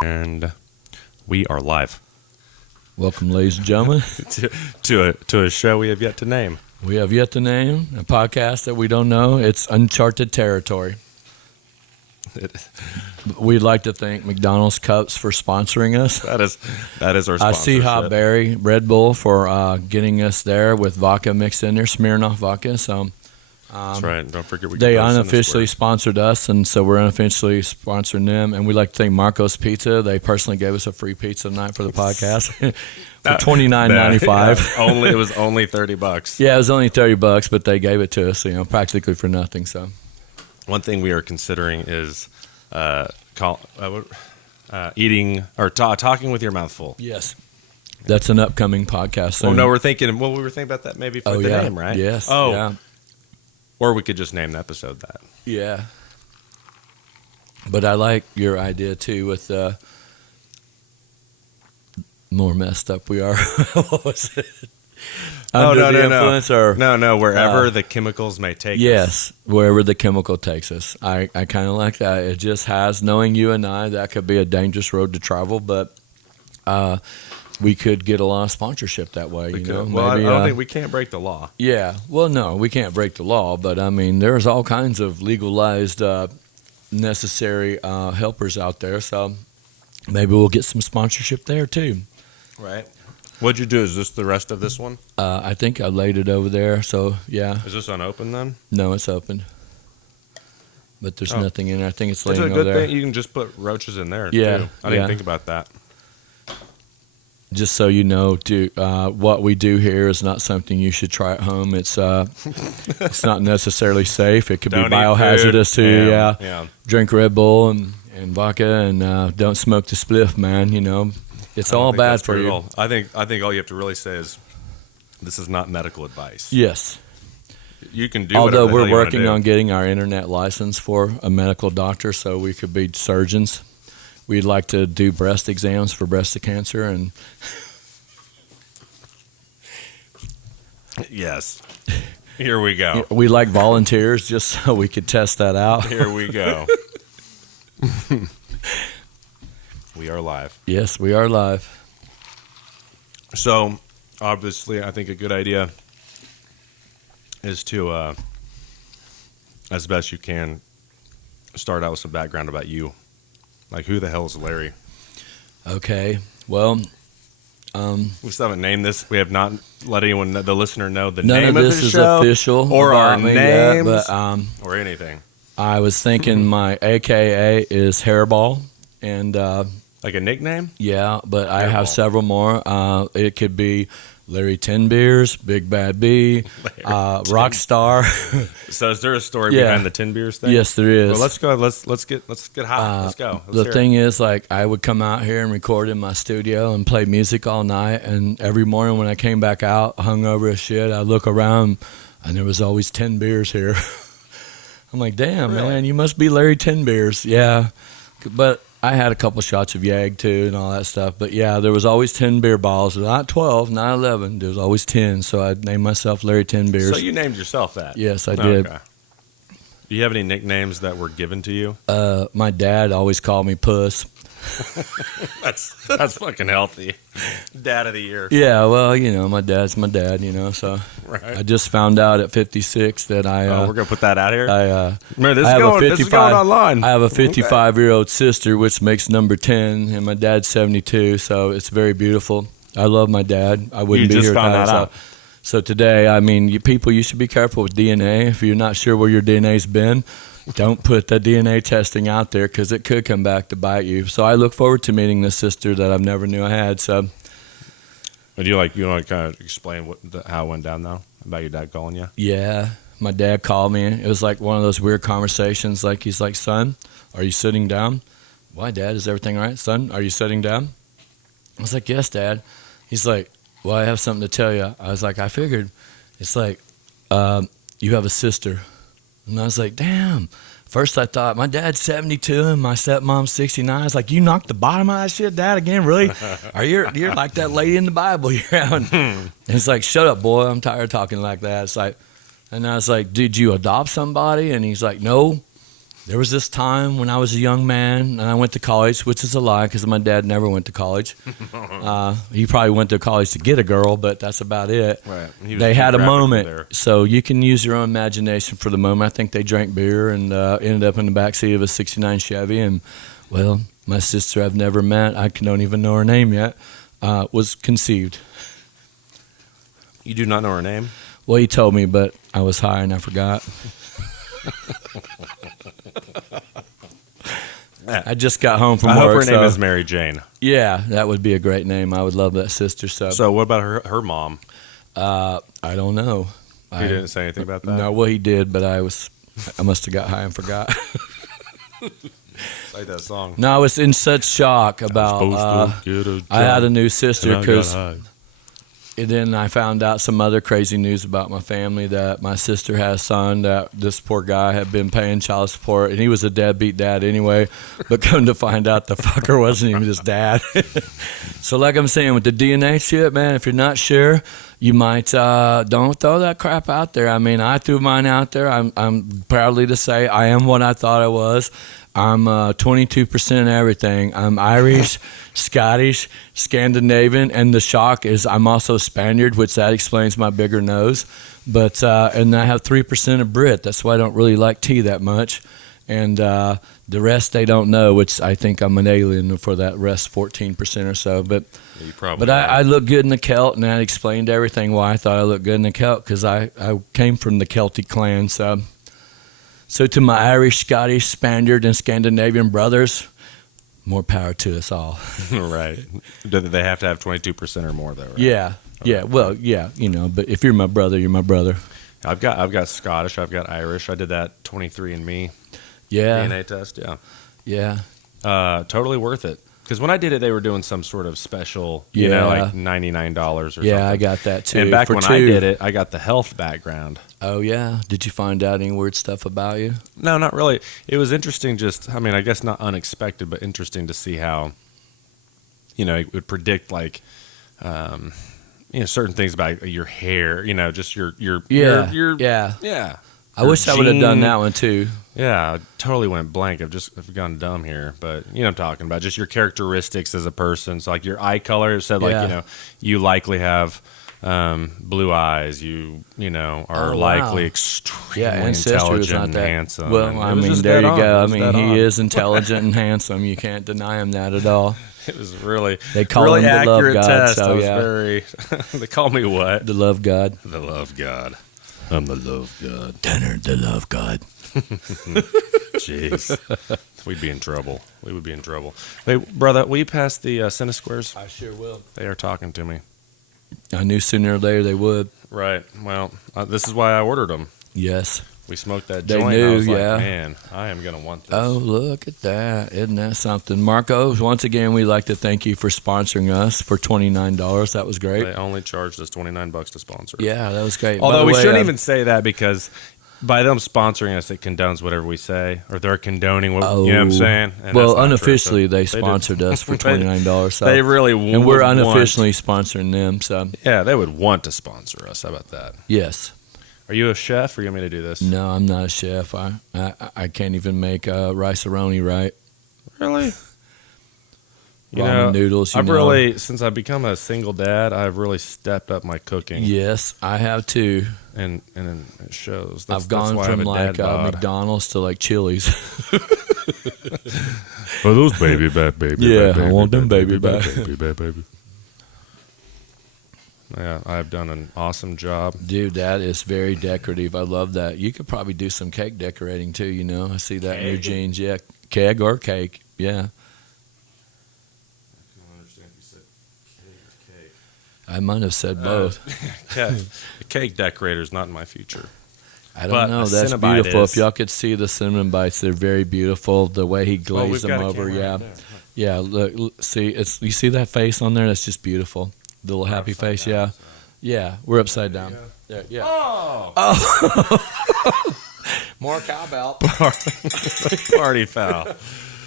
And we are live Welcome, ladies and gentlemen. to a show we have yet to name. We have yet to name a podcast that we don't know. It's uncharted territory. We'd like to thank McDonald's Cups for sponsoring us. That is our sponsorship. I see Hot Berry, Red Bull for getting us there with vodka mixed in there, Smirnoff vodka. So that's right. Don't forget they unofficially sponsored us, and so we're unofficially sponsoring them. And we'd like to thank Marco's Pizza. They personally gave us a free pizza tonight for the podcast for $29.95. It was only $30. Yeah, it was only $30, but they gave it to us, practically for nothing. So. One thing we are considering is eating or talking with your mouth full. Yes, that's an upcoming podcast. Soon. Well, no, we were thinking about that maybe for the name, right? Yes. Oh, yeah. Or we could just name the episode that. Yeah. But I like your idea too with more messed up we are. What was it? Under the influence or wherever the chemicals may take us. Yes, wherever the chemical takes us. I kind of like that. It just has, knowing you and I, that could be a dangerous road to travel, but we could get a lot of sponsorship that way. Well, maybe, I don't think we can't break the law. Yeah, well, no, we can't break the law, but I mean, there's all kinds of legalized necessary helpers out there, so maybe we'll get some sponsorship there too. Right. What'd you do? Is this the rest of this one? I think I laid it over there, so yeah. Is this unopened then? No, it's open. But there's nothing in it. I think it's laying over over there. Thing. You can just put roaches in there, yeah, too. I didn't think about that. Just so you know, what we do here is not something you should try at home. It's it's not necessarily safe. It could be biohazardous to you. Yeah. Drink Red Bull and vodka, and don't smoke the spliff, man. It's all bad for you. I think all you have to really say is, this is not medical advice. Yes. You can do. Although we're working on getting our internet license for a medical doctor, so we could be surgeons. We'd like to do breast exams for breast cancer, and yes, here we go. We like volunteers just so we could test that out. Here we go. We are live. Yes, we are live. So, obviously, I think a good idea is to, as best you can, start out with some background about you. Like, who the hell is Larry? Okay, well, we still haven't named this. We have not let anyone, the listener, know the none name of of this the is show official or our about me names yet, but, or anything. I was thinking my AKA is Hairball, and like a nickname? Yeah, but Hairball. I have several more. It could be Larry 10 Beers, Big Bad B, Rockstar. So is there a story behind the 10 Beers thing? Yes, there is. Well, let's go. Let's get hot. Let's go. The thing is, like, I would come out here and record in my studio and play music all night, and every morning when I came back out, hungover as shit, I'd look around, and there was always 10 beers here. I'm like, damn, really? Man, you must be Larry 10 Beers. Yeah, but I had a couple shots of Yag too and all that stuff. But yeah, there was always 10 beer balls. Not 12, not 11. There was always 10. So I named myself Larry 10 Beers. So you named yourself that? Yes, I did. Okay. Do you have any nicknames that were given to you? My dad always called me Puss. That's fucking healthy. Dad of the year. Yeah, well, my dad's my dad, so right. I just found out at 56 that we're going to put that out here? Remember, this is going online. I have a 55-year-old sister, which makes number 10, and my dad's 72, so it's very beautiful. I love my dad. I wouldn't be here without him. You just found that out. So today, I mean, people, you should be careful with DNA. If you're not sure where your DNA's been, don't put the DNA testing out there because it could come back to bite you. So I look forward to meeting this sister that I've never knew I had. So, do you want to kind of explain how it went down now about your dad calling you? Yeah, my dad called me. It was like one of those weird conversations. Like he's like, "Son, are you sitting down?" "Why, Dad? Is everything all right?" "Son, are you sitting down?" I was like, "Yes, Dad." He's like, "Well, I have something to tell you." I was like, "I figured." It's like, "You have a sister." And I was like, damn. First I thought, my dad's 72 and my stepmom's 69. It's like, you knocked the bottom of that shit, Dad, again? Really? You're like that lady in the Bible you're having. And it's like, shut up, boy. I'm tired of talking like that. It's like, and I was like, did you adopt somebody? And he's like, no. there was this time when I was a young man and I went to college, which is a lie because my dad never went to college. He probably went to college to get a girl, but that's about it. Right. They had a moment, there. so you can use your own imagination for the moment. I think they drank beer and ended up in the backseat of a '69 Chevy. And, well, my sister I've never met, I don't even know her name yet, was conceived. You do not know her name? Well, he told me, but I was high and I forgot. I just got home from I work. hope her name so- is Mary Jane. Yeah, that would be a great name. I would love that sister. So what about her mom? I don't know. He didn't say anything about that? No, well, he did, but I must have got high and forgot. Like that song. No, I was in such shock about. I had a new sister because then I found out some other crazy news about my family that my sister had a son that this poor guy had been paying child support, and he was a deadbeat dad anyway. But come to find out, the fucker wasn't even his dad. So, like I'm saying, with the DNA shit, man, if you're not sure, you might don't throw that crap out there. I mean, I threw mine out there. I'm proudly to say I am what I thought I was. I'm 22% everything. I'm Irish, Scottish, Scandinavian, and the shock is I'm also Spaniard, which that explains my bigger nose. But and I have 3% of Brit. That's why I don't really like tea that much. And the rest they don't know, which I think I'm an alien for that rest 14% or so. But You probably but I look good in the Celt, and that explained everything why I thought I looked good in the Celt, because I came from the Celtic clan. So to my Irish, Scottish, Spaniard, and Scandinavian brothers, more power to us all. Right. Do they have to have 22% or more, though, right? Yeah, yeah. Well, yeah, but if you're my brother, you're my brother. I've got Scottish. I've got Irish. I did that 23andMe Yeah, DNA test. Yeah. yeah. Totally worth it. Because when I did it, they were doing some sort of special, Yeah. like $99 or something. Yeah, I got that too. And back For when two. I did it, I got the health background. Oh, yeah. Did you find out any weird stuff about you? No, not really. It was interesting. I guess not unexpected, but interesting to see how, it would predict certain things about your hair. Just your Yeah, your yeah. I wish I would have done that one too. Yeah, I totally went blank. I've gone dumb here, but you know what I'm talking about. Just your characteristics as a person. So like your eye color, it said Yeah. you likely have blue eyes. You are Oh, wow. likely extremely Yeah, ancestry was intelligent not and that. handsome. Well, And I it was mean, just there dead you on. go. It I was mean, dead he on. is intelligent and handsome. You can't deny him that at all. It was really They call really him the love accurate god, test. so I was yeah. very. They call me what? The love god. The love god. I'm the love god. Tanner, the love god. Jeez, we'd be in trouble. We would be in trouble. Hey, brother, will you pass the Cinesquares? I sure will. They are talking to me. I knew sooner or later they would. Right. Well, this is why I ordered them. Yes. We smoked that They joint. knew, I was yeah. like, man, I am gonna want this. Oh, look at that. Isn't that something? Marco, once again, we'd like to thank you for sponsoring us for $29. That was great. They only charged us $29 to sponsor. Yeah, that was great. By Although the we way, shouldn't even say that because by them sponsoring us, it condones whatever we say, or they're condoning what you know what I'm saying. And Well, that's not unofficially, true. they So sponsored us for They- $29. So. They really and we're would unofficially sponsoring them. So, yeah, they would want to sponsor us. How about that? yes. Are you a chef, or you want me to do this? No, I'm not a chef. I can't even make rice-a-roni right. Really? Ramen noodles, you I've know. really, since I've become a single dad, I've really stepped up my cooking. Yes, I have too. And it shows. I've gone why from I'm a like dad bod. McDonald's to like Chili's. For those baby back, baby. Yeah, back, I want them baby back, back. baby back, baby. Yeah, I've done an awesome job. Dude, that is very decorative. I love that. You could probably do some cake decorating too, you know. I see that in your Keg? jeans. Yeah, keg or cake. Yeah. I don't understand if you said cake I might have said both. The cake decorator is not in my future. I don't but know. a That's Cinnabite beautiful. is. If y'all could see the cinnamon bites, they're very beautiful. The way he glazed we've them got a over. camera Yeah. right there. Yeah, look, see, you see that face on there? That's just beautiful. The little happy upside face, down, yeah. so. Yeah, we're upside down. Yeah. Yeah. Oh! More cowbell. Party foul.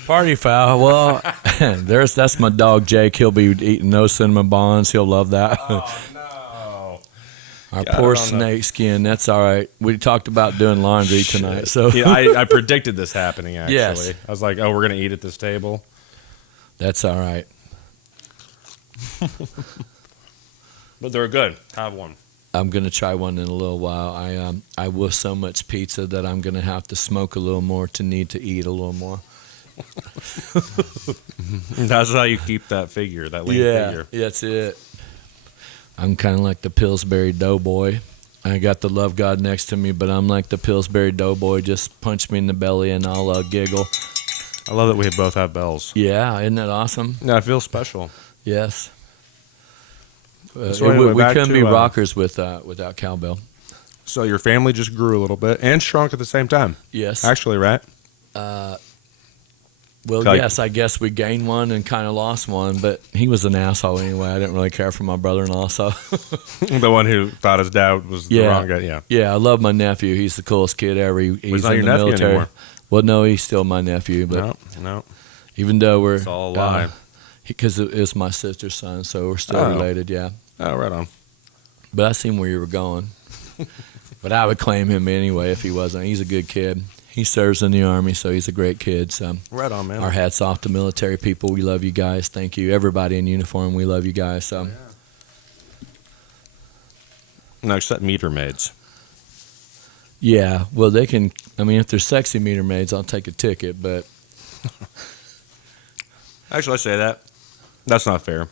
Party foul. Well, that's my dog Jake. He'll be eating those cinnamon buns. He'll love that. Oh, no. Our Got poor it on the- snake skin. That's all right. We talked about doing laundry tonight, so Yeah, I predicted this happening, actually. Yes. I was like, oh, we're going to eat at this table. that's all right. But they're good. Have one. I'm gonna try one in a little while. I will so much pizza that I'm gonna have to smoke a little more to need to eat a little more. That's how you keep that figure, that lean figure. that's it. I'm kind of like the Pillsbury Doughboy. I got the Love God next to me, but I'm like the Pillsbury Doughboy. Just punch me in the belly and I'll giggle. I love that we both have bells. Yeah, isn't that awesome? Yeah, I feel special. Yes. So anyway, we back couldn't to, be rockers without cowbell. So your family just grew a little bit and shrunk at the same time. Yes. Actually, right? Well, Like- yes, I guess we gained one and kind of lost one, but he was an asshole anyway. I didn't really care for my brother-in-law, so The one who thought his dad was the Yeah. wrong guy. Yeah. yeah, I love my nephew. He's the coolest kid ever. He's not in your the nephew military. anymore. Well, no, he's still my nephew, but No. even though we're It's all a lie. because it is my sister's son, so we're still Oh. related. Yeah, Oh, right on. but I seen where you were going. But I would claim him anyway if he wasn't. He's a good kid. He serves in the Army, so he's a great kid. So Right on, man. our hats off to military people. We love you guys. Thank you. Everybody in uniform, we love you guys. So No, except meter maids. yeah, well, they can. I mean, if they're sexy meter maids, I'll take a ticket. But Actually, I say that. That's not fair.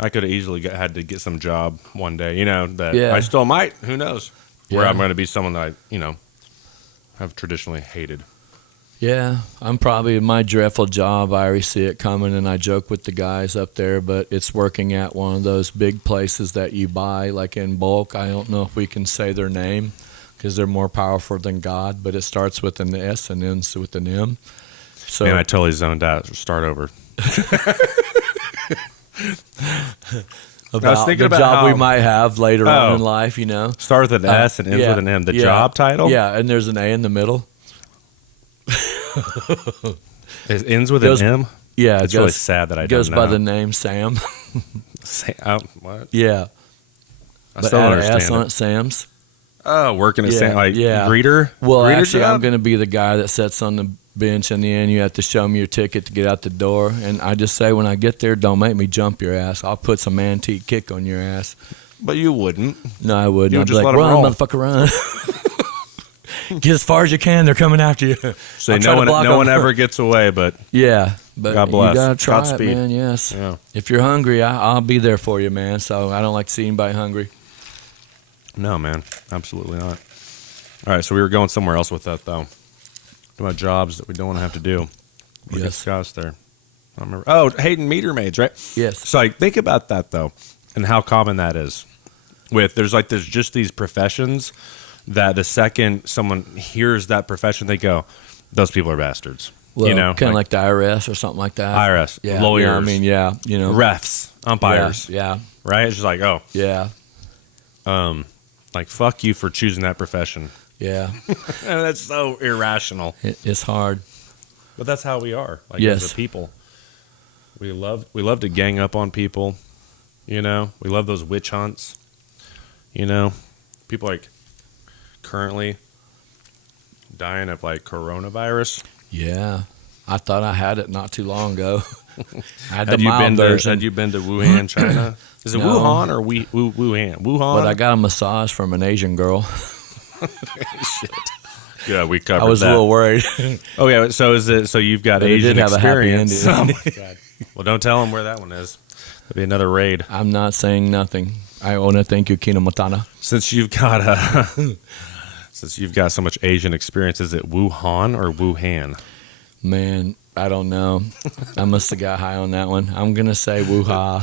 I could have easily had to get some job one day, that Yeah. I still might. Who knows? Where Yeah. I'm going to be someone that I, have traditionally hated. yeah, I'm probably in my dreadful job. I already see it coming, and I joke with the guys up there. But it's working at one of those big places that you buy like in bulk. I don't know if we can say their name because they're more powerful than God. But it starts with an S and ends with an M. So Man, I totally zoned out. Start over. about thinking the about job we how- might have later on Oh. in life, Start with an S and ends yeah, with an M. The yeah, job title? Yeah, and there's an A in the middle. It ends with Goes- an M? Yeah, It's it really goes, sad that I goes don't by know. the name Sam. What? Yeah, I but still add don't an S understand on it. it, Sam's. Oh, working at Yeah, Sam, yeah. greeter? Well, Greeter actually, job? I'm going to be the guy that sits on the bench in the end. You have to show me your ticket to get out the door. And I just say, when I get there, don't make me jump your ass. I'll put some antique kick on your ass. But you wouldn't. No, I wouldn't. You I'd would be just like, let 'em run, roll." motherfucker, run. Get as far as you can. They're coming after you. So I'll try no to one, block no 'em. one ever gets away, but Yeah, but God bless. you got to try it, Godspeed. man. Yes. yeah. If you're hungry, I'll be there for you, man. So I don't like to see anybody hungry. No, man. Absolutely not. All right, so we were going somewhere else with that, though. About jobs that we don't want to have to do. We Yes. discussed there. I don't remember. Oh, hating meter maids, right? Yes. So like, think about that, though, and how common that is. There's just these professions that the second someone hears that profession, they go, those people are bastards. Well, kind of like like the IRS or something like that. IRS, Yeah, lawyers, Yeah, I mean, yeah, refs, umpires, Yeah, right? It's just like, oh, yeah, like, fuck you for choosing that profession. yeah. And that's so irrational. It's hard. But that's how we are, like Yes. as a people. We love to gang up on people, We love those witch hunts. People like currently dying of like coronavirus. Yeah. I thought I had it not too long ago. I had the Had you mild been version. had you been to Wuhan, China? Is it No. Wuhan or Wuhan? Wuhan. But I got a massage from an Asian girl. Yeah, we covered I was that. a little worried. Oh yeah, so is it? So you've got But it Asian did have a happy experience. ending. Oh my god! Well, don't tell them where that one is. That'd be another raid. I'm not saying nothing. I want to thank you, Kina Matana. Since you've got so much Asian experience, is it Wuhan or Wuhan? Man, I don't know. I must have got high on that one. I'm going to say woo-ha.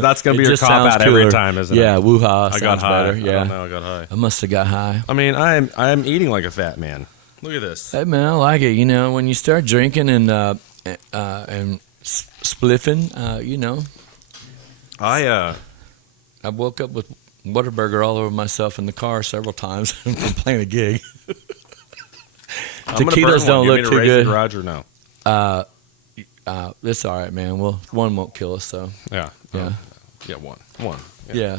That's gonna be It your just cop sounds out every cooler. time, isn't Yeah, it? woo-ha I sounds got high. better. I Yeah. don't know. I got high. I must have got high. I mean, I'm eating like a fat man. Look at this. Hey, man, I like it. When you start drinking and spliffing, I woke up with Whataburger all over myself in the car several times from playing a gig. I'm gonna Tequilas burn don't one. You want me look to too raise the good. garage or no? It's all right, man. Well, one won't kill us, so Yeah. yeah, Yeah, one. Yeah. yeah.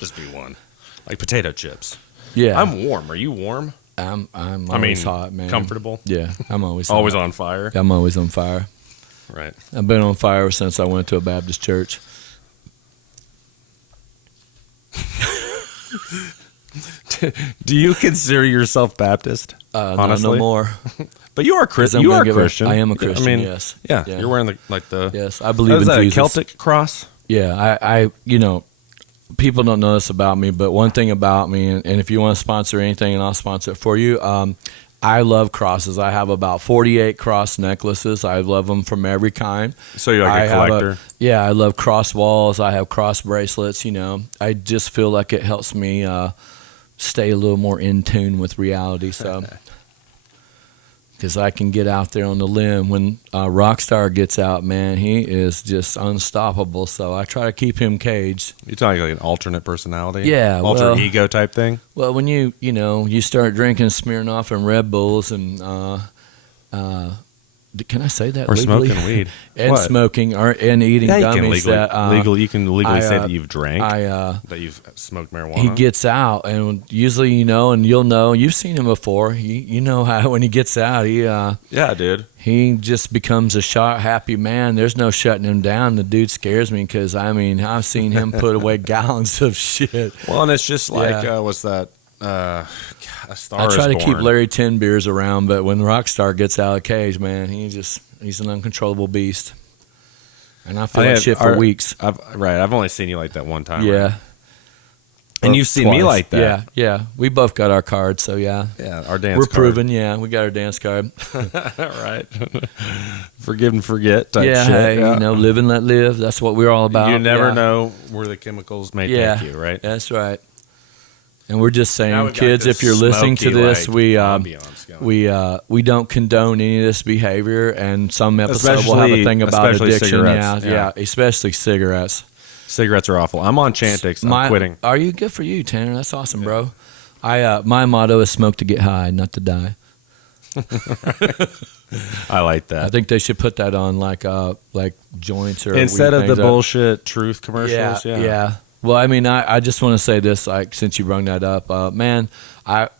Just be one. Like potato chips. Yeah, I'm warm. Are you warm? I'm always hot, man. Comfortable. Yeah, I'm always Always hot. on fire. I'm always on fire. Right. I've been on fire since I went to a Baptist church. Do you consider yourself Baptist? No, Honestly? no more. But you are 'Cause I'm You gonna are give up- Christian. I am a Christian. I mean, Yes. Yeah, Yeah. you're wearing the Yes, I believe Is in that Jesus. a Celtic cross? Yeah, I people don't know this about me, but one thing about me, and if you want to sponsor anything, and I'll sponsor it for you. I love crosses. I have about 48 cross necklaces. I love them from every kind. So you're like I a have collector. Yeah, I love cross walls. I have cross bracelets. I just feel like it helps me stay a little more in tune with reality. So, because I can get out there on the limb. When Rockstar gets out, man, he is just unstoppable. So I try to keep him caged. You're talking like an alternate personality? Yeah, Alter well- ego type thing? Well, when you start drinking Smirnoff and Red Bulls and can I say that Or legally? smoking weed. and What? smoking and eating Yeah, you gummies can legally, that you can legally say I, that you've drank, that you've smoked marijuana. he gets out, and usually and you'll know, you've seen him before. You know how when he gets out, Yeah, dude. he just becomes a shot happy man. There's no shutting him down. The dude scares me because I've seen him put away gallons of shit. Well, and it's just like, Yeah. what's that? A Star I try is to keep Born. Larry 10 beers around, but when Rockstar gets out of the cage, man, he's an uncontrollable beast. And I feel like shit for weeks. I've only seen you like that one time. Yeah. right? And you've seen me Twice. like that. Yeah, yeah. We both got our cards, so yeah. Yeah, our dance We're card. proven, yeah. We got our dance card. Right. Forgive and forget type Yeah, shit. hey, live and let live. That's what we're all about. You never yeah. know where the chemicals may Yeah. take you, right? That's right. And we're just Now saying, we've got kids, this if you're listening to smoky, this, like, we ambiance going. we don't condone any of this behavior. And some episodes will have a thing about Especially addiction. cigarettes. Yeah, yeah, especially cigarettes. Cigarettes are awful. I'm on Chantix. I'm quitting. Are you good for you, Tanner? That's awesome, bro. My motto is smoke to get high, not to die. I like I that. think they should put that on like joints or Instead weed of the things. bullshit truth commercials. Yeah. Well, I just want to say this, like, since you brought that up, man,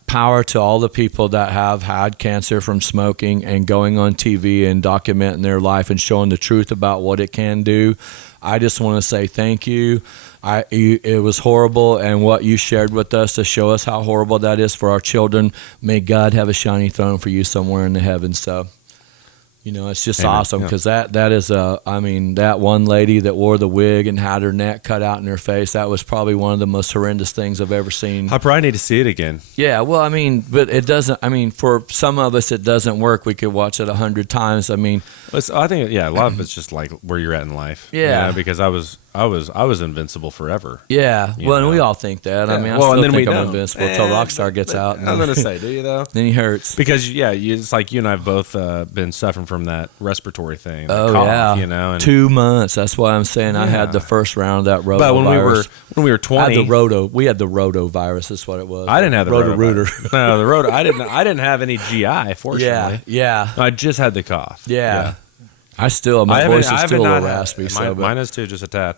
power to all the people that have had cancer from smoking and going on TV and documenting their life and showing the truth about what it can do. I just want to say thank you. It was horrible, and what you shared with us to show us how horrible that is for our children. May God have a shiny throne for you somewhere in the heavens. So, it's just Amen. awesome Yeah. because that is that one lady that wore the wig and had her neck cut out in her face. That was probably one of the most horrendous things I've ever seen. I probably need to see it again. Yeah, well, but it doesn't. For some of us, it doesn't work. We could watch it 100 times. I think a lot of it's just like where you're at in life. Yeah. Because I was invincible forever. yeah. You well, and we know. all think that. I Yeah. I well, still and then think we I'm don't. invincible until Rockstar gets out. I'm gonna say, do you though? Then he hurts. Because it's like you and I have both been suffering from that respiratory thing. that Oh cough, yeah, and 2 months. That's why I'm saying I had Yeah. the first round of that roto. But when we were I had 20, the roto. We had the roto virus. That's what it was. I didn't have the roto rooter. No, the roto. I didn't have any GI. Fortunately, Yeah. I just had the cough. Yeah. My voice is still a little raspy. Mine is too, just a tad.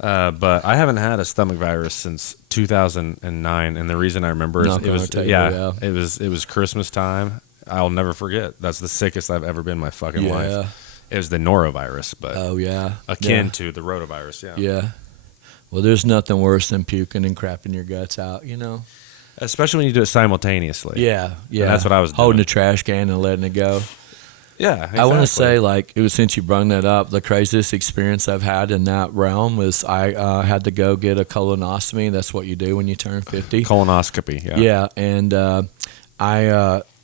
But I haven't had a stomach virus since 2009, and the reason I remember is Not it gonna was tell you, yeah. it was Christmas time. I'll never forget. That's the sickest I've ever been in my fucking Yeah. life. It was the norovirus, but Oh yeah. akin to the rotavirus. Yeah. Yeah. Well, there's nothing worse than puking and crapping your guts out. Especially when you do it simultaneously. Yeah. Yeah. that's what I was holding doing. a trash can and letting it go. Yeah. I want to exactly. say, since you brought that up, the craziest experience I've had in that realm was I had to go get a colonoscopy. That's what you do when you turn 50. colonoscopy. Yeah. Yeah, and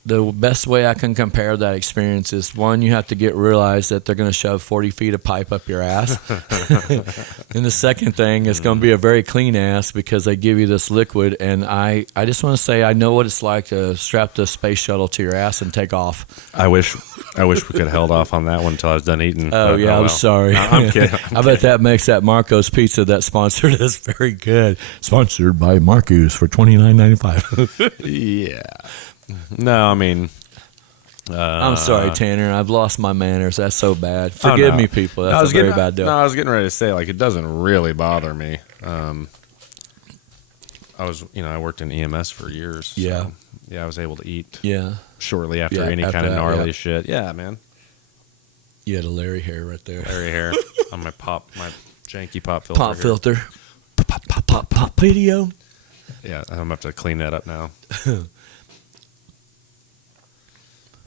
the best way I can compare that experience is, one, you have to realize that they're going to shove 40 feet of pipe up your ass. And the second thing is going to be a very clean ass because they give you this liquid. And I just want to say I know what it's like to strap the space shuttle to your ass and take off. I wish we could have held off on that one until I was done eating. Oh, but yeah, I'm well. sorry. No, I'm kidding. I bet that makes that Marco's Pizza that sponsored us very good. Sponsored by Marco's for $29.95. Yeah. No, I mean. I'm sorry, Tanner. I've lost my manners. That's so bad. Forgive me, people. That's a very bad deal. No, I was getting ready to say, it doesn't really bother me. I worked in EMS for years. So, Yeah. yeah, I was able to eat Yeah. shortly after Yeah, any after kind of that, gnarly yeah. shit. Yeah, man. You had a Larry hair right there. Hairy hair on my janky pop filter. Pop here. filter. Pop, pop, pop, pop video. Yeah, I'm gonna have to clean that up now.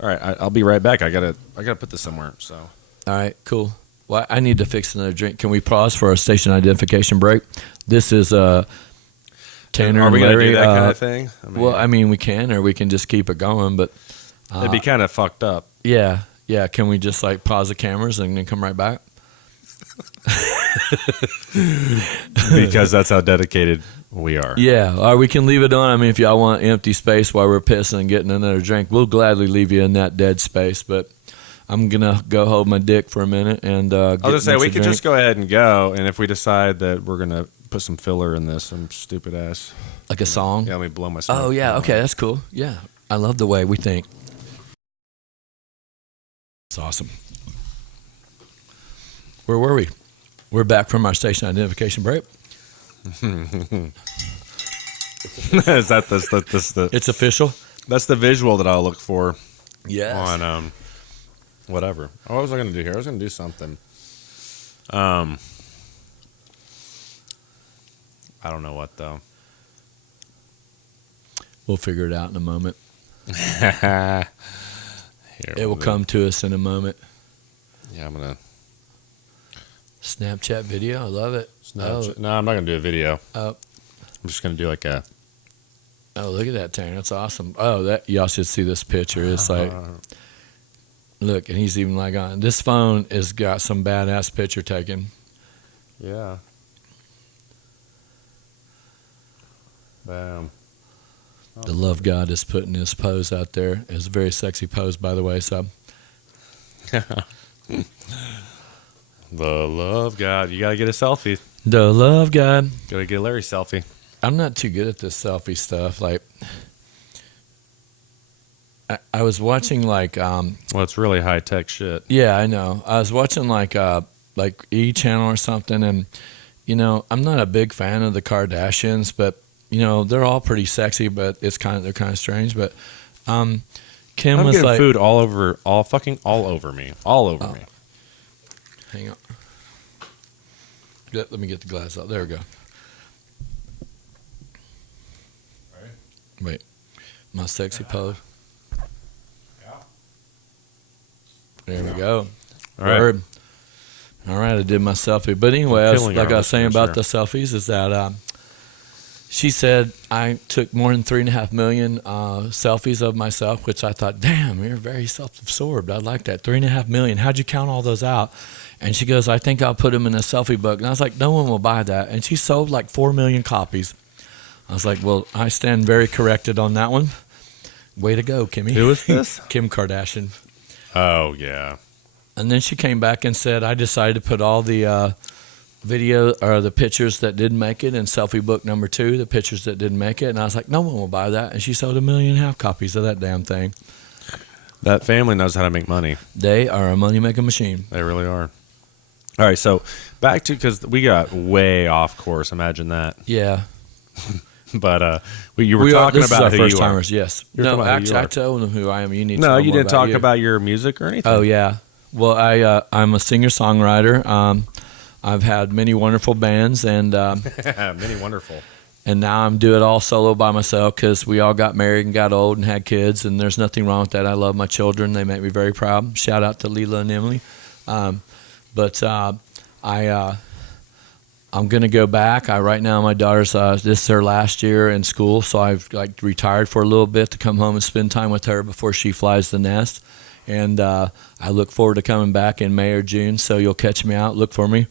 All right, I'll be right back. I gotta put this somewhere. So All right, cool. Well, I need to fix another drink. Can we pause for our station identification break? This is Tanner are we and gonna Larry. do that kind of thing? I mean, we can, or we can just keep it going. But it'd be kind of fucked up. yeah. Can we just like pause the cameras and then come right back? Because that's how dedicated we are. Yeah, or we can leave it on. I mean, if y'all want empty space while we're pissing and getting another drink, we'll gladly leave you in that dead space. But I'm gonna go hold my dick for a minute and. I'll just say we could drink. just go ahead and go, and if we decide that we're gonna put some filler in this, some stupid ass. Like a song. Yeah, let me blow my. Smoke. Oh yeah, okay, that's cool. Yeah, I love the way we think. It's awesome. Where were we? We're back from our station identification break. Is that the It's official. that's the visual that I'll look for Yes. on whatever. Oh, what was I gonna do here? I was gonna do something. I don't know what though. We'll figure it out in a moment. Here, It will come to us in a moment. Yeah, I'm gonna. Snapchat video. I love it. Snapchat. No, I'm not gonna do a video. Oh. I'm just gonna do like a. Oh, look at that, Tanner. That's awesome. Oh, that y'all should see this picture. It's like, look, and he's even like on. This phone has got some badass picture taken. Yeah. Bam. The love God is putting his pose out there. It's a very sexy pose, by the way. So, The love God. You gotta get a selfie. the love God. Gotta get a Larry selfie. I'm not too good at this selfie stuff. Like, I was watching like, Well, it's really high tech shit. yeah, I know. I was watching like E Channel or something, and I'm not a big fan of the Kardashians, but they're all pretty sexy, but they're kind of strange. But Kim I'm was getting like, food all over me. All over me. hang on. Let me get the glass out. There we go. Wait, my sexy pose. There we go. All right. Word. All right, I did my selfie. But anyway, Killing like our I was saying listeners about the selfies, is that she said I took more than 3.5 million selfies of myself, which I thought, damn, you're very self-absorbed. I like that. 3.5 million. How'd you count all those out? And she goes, I think I'll put them in a selfie book. And I was like, no one will buy that. And she sold like 4 million copies. I was like, well, I stand very corrected on that one. Way to go, Kimmy. Who is this? Kim Kardashian. Oh yeah. And then she came back and said, I decided to put all the video or the pictures that didn't make it in selfie book number 2, the pictures that didn't make it. And I was like, no one will buy that. And she sold 1.5 million copies of that damn thing. That family knows how to make money. They are a money-making machine. They really are. All right, so back to, because we got way off course. Imagine that. Yeah. But you were talking this about is our who first you are. timers, yes. You're No, talking about who actually, you I are. told them who I am. You need to No, know you more didn't talk you. about your music or anything. Oh, yeah. Well, I'm a singer-songwriter. I've had many wonderful bands, and Many wonderful. and now I'm doing it all solo by myself because we all got married and got old and had kids, and there's nothing wrong with that. I love my children. They make me very proud. Shout out to Leela and Emily. I'm going to go back. Right now my daughter's, this is her last year in school, so I've like retired for a little bit to come home and spend time with her before she flies the nest. And I look forward to coming back in May or June, so you'll catch me out. Look for me.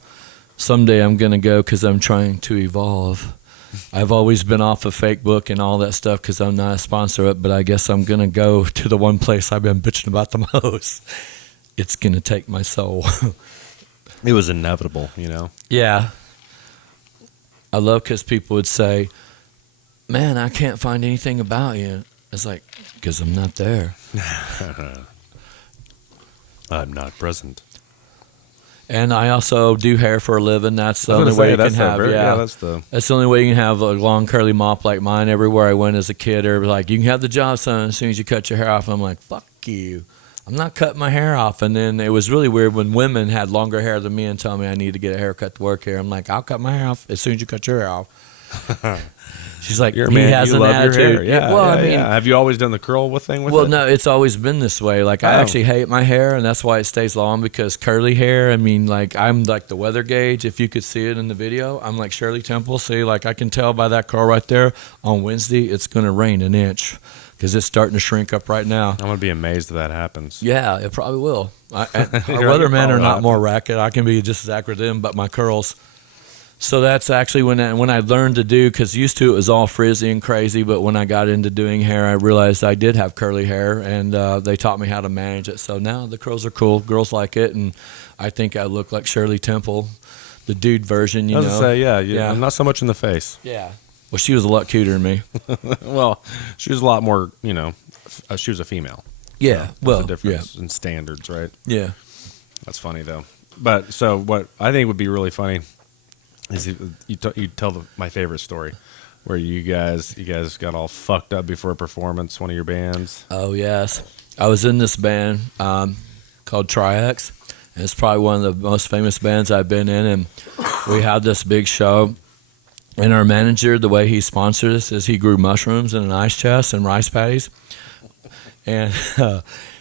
Someday I'm going to go because I'm trying to evolve. I've always been off of Facebook and all that stuff because I'm not a sponsor of it, but I guess I'm going to go to the one place I've been bitching about the most. It's going to take my soul. It was inevitable, you know. Yeah. I love because people would say, man, I can't find anything about you. It's like, because I'm not there. I'm not present. And I also do hair for a living. That's the I was only gonna way say, you can that's the have. very- Yeah, that's the that's the only way you can have a long curly mop like mine. Everywhere I went as a kid, everybody was like, you can have the job, son, as soon as you cut your hair off. And I'm like, fuck you. I'm not cutting my hair off. And then it was really weird when women had longer hair than me and told me I need to get a haircut to work here. I'm like, I'll cut my hair off as soon as you cut your hair off. She's like, You're a he man, has you an love your attitude. hair. Yeah, well, yeah, I mean, yeah. Have you always done the curl thing with well, it? no, it's always been this way. Like, I Oh. actually hate my hair, and that's why it stays long, because curly hair, I mean, like, I'm like the weather gauge. If you could see it in the video, I'm like Shirley Temple. See, like, I can tell by that curl right there, on Wednesday, it's going to rain an inch because it's starting to shrink up right now. I'm gonna be amazed if that happens. Yeah, it probably will. Our You're weathermen are probably not right. more racket. I can be just as accurate as them, but my curls. So that's actually when I learned to do, because used to it was all frizzy and crazy, but when I got into doing hair, I realized I did have curly hair, and they taught me how to manage it. So now the curls are cool. Girls like it, and I think I look like Shirley Temple, the dude version, you I was know. gonna say, yeah, Yeah. not so much in the face. Yeah. Well, she was a lot cuter than me. Well, she was a lot more, she was a female. Yeah. There's Well, a difference in standards, right? yeah. That's funny though. But so what I think would be really funny is you tell my favorite story, where you guys got all fucked up before a performance, one of your bands. Oh, yes. I was in this band called Tri-X, and it's probably one of the most famous bands I've been in, and we had this big show, and our manager, the way he sponsored us is he grew mushrooms in an ice chest and rice patties, and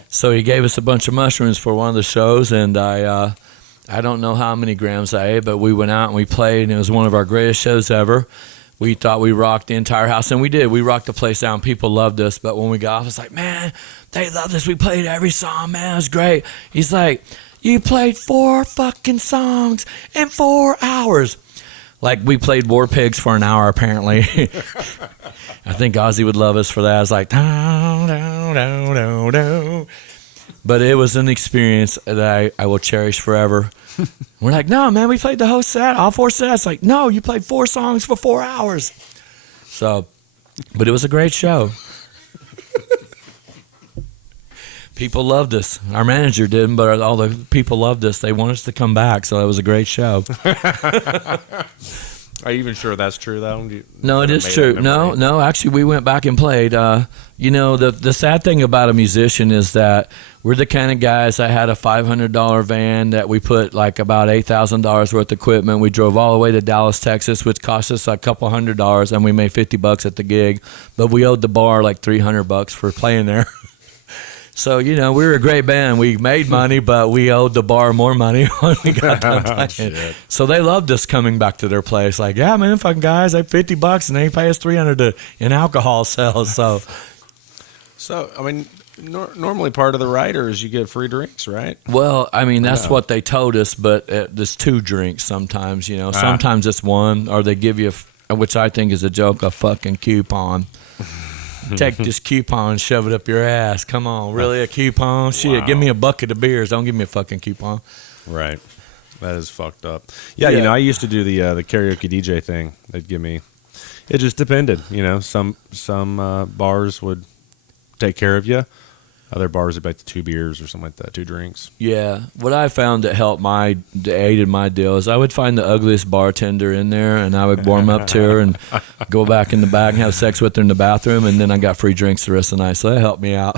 so he gave us a bunch of mushrooms for one of the shows, and I don't know how many grams I ate, but we went out and we played, and it was one of our greatest shows ever. We thought we rocked the entire house, and we did. We rocked the place down. People loved us, but when we got off, it's like, man, they loved us. We played every song, man. It was great. He's like, you played 4 fucking songs in 4 hours. Like, we played War Pigs for an hour, apparently. I think Ozzy would love us for that. I was like, down, down, down, down, down. But it was an experience that I will cherish forever. We're like, no, man, we played the whole set, all 4 sets. Like, no, you played 4 songs for 4 hours. So, but it was a great show. People loved us. Our manager didn't, but all the people loved us. They wanted us to come back, so it was a great show. Are you even sure that's true though? No, it is true. No, actually, we went back and played. The sad thing about a musician is that we're the kind of guys. I had a $500 van that we put like about $8,000 worth of equipment. We drove all the way to Dallas, Texas, which cost us a couple $100, and we made $50 at the gig. But we owed the bar like $300 for playing there. So, we were a great band. We made money, but we owed the bar more money when we got done playing. Shit. So they loved us coming back to their place. Like, yeah, man, fucking guys, they $50 and they pay us $300 in alcohol sales. So, I mean, normally part of the rider is you get free drinks, right? Well, I mean, that's No. what they told us, but there's 2 drinks sometimes, Sometimes it's 1, or they give you, which I think is a joke, a fucking coupon. Take this coupon and shove it up your ass. Come on, really, a coupon? Shit, Wow. give me a bucket of beers. Don't give me a fucking coupon. Right. That is fucked up. Yeah, Yeah. I used to do the karaoke DJ thing. They'd give me. It just depended. Some bars would take care of you. Other bars would be like 2 beers or something like that, 2 drinks. Yeah, what I found that aided my deal is I would find the ugliest bartender in there, and I would warm up to her and go back in the back and have sex with her in the bathroom, and then I got free drinks the rest of the night. So that helped me out.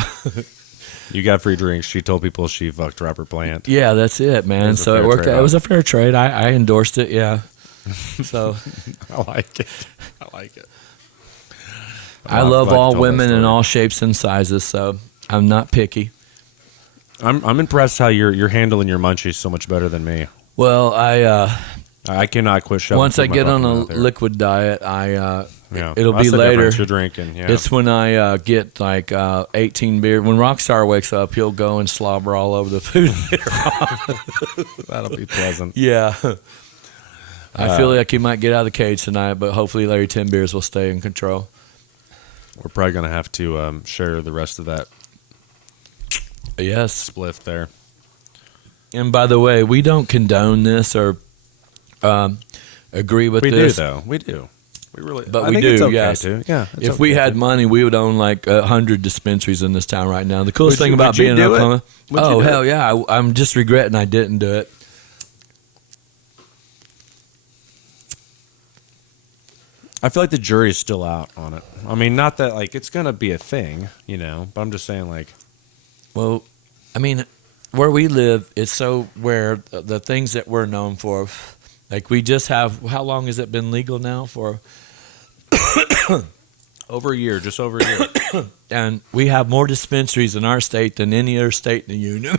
You got free drinks. She told people she fucked Robert Plant. Yeah, that's it, man. It was a So it fair worked. trade-off. It was a fair trade. I endorsed it. Yeah. So I like it. I like it. I I'm love glad you all told that women in story. all shapes and sizes. So I'm not picky. I'm impressed how you're handling your munchies so much better than me. Well, I cannot quit shoving. once I food in my get on a fucking mouth here. liquid diet, Yeah. it'll That's be the later. difference you're drinking. Yeah. It's when I get like 18 beer. When Rockstar wakes up, he'll go and slobber all over the food. That'll be pleasant. Yeah. I feel like he might get out of the cage tonight, but hopefully Larry 10 Beers will stay in control. We're probably gonna have to share the rest of that Yes. spliff there. And by the way, we don't condone this or agree with We this. do though. We do. We really. But I we think do, It's okay yes. Too. Yeah. it's If we okay had too. money, we would own like 100 dispensaries in this town right now. The coolest Would thing you- about would you being in do it? Oklahoma. Would you Oh, do hell it? yeah. I'm just regretting I didn't do it. I feel like the jury's still out on it. I mean, not that like it's gonna be a thing, but I'm just saying like, Well, I mean, where we live, it's so where the things that we're known for, like we just have. How long has it been legal now for? over a year, just over a year. And we have more dispensaries in our state than any other state in the union.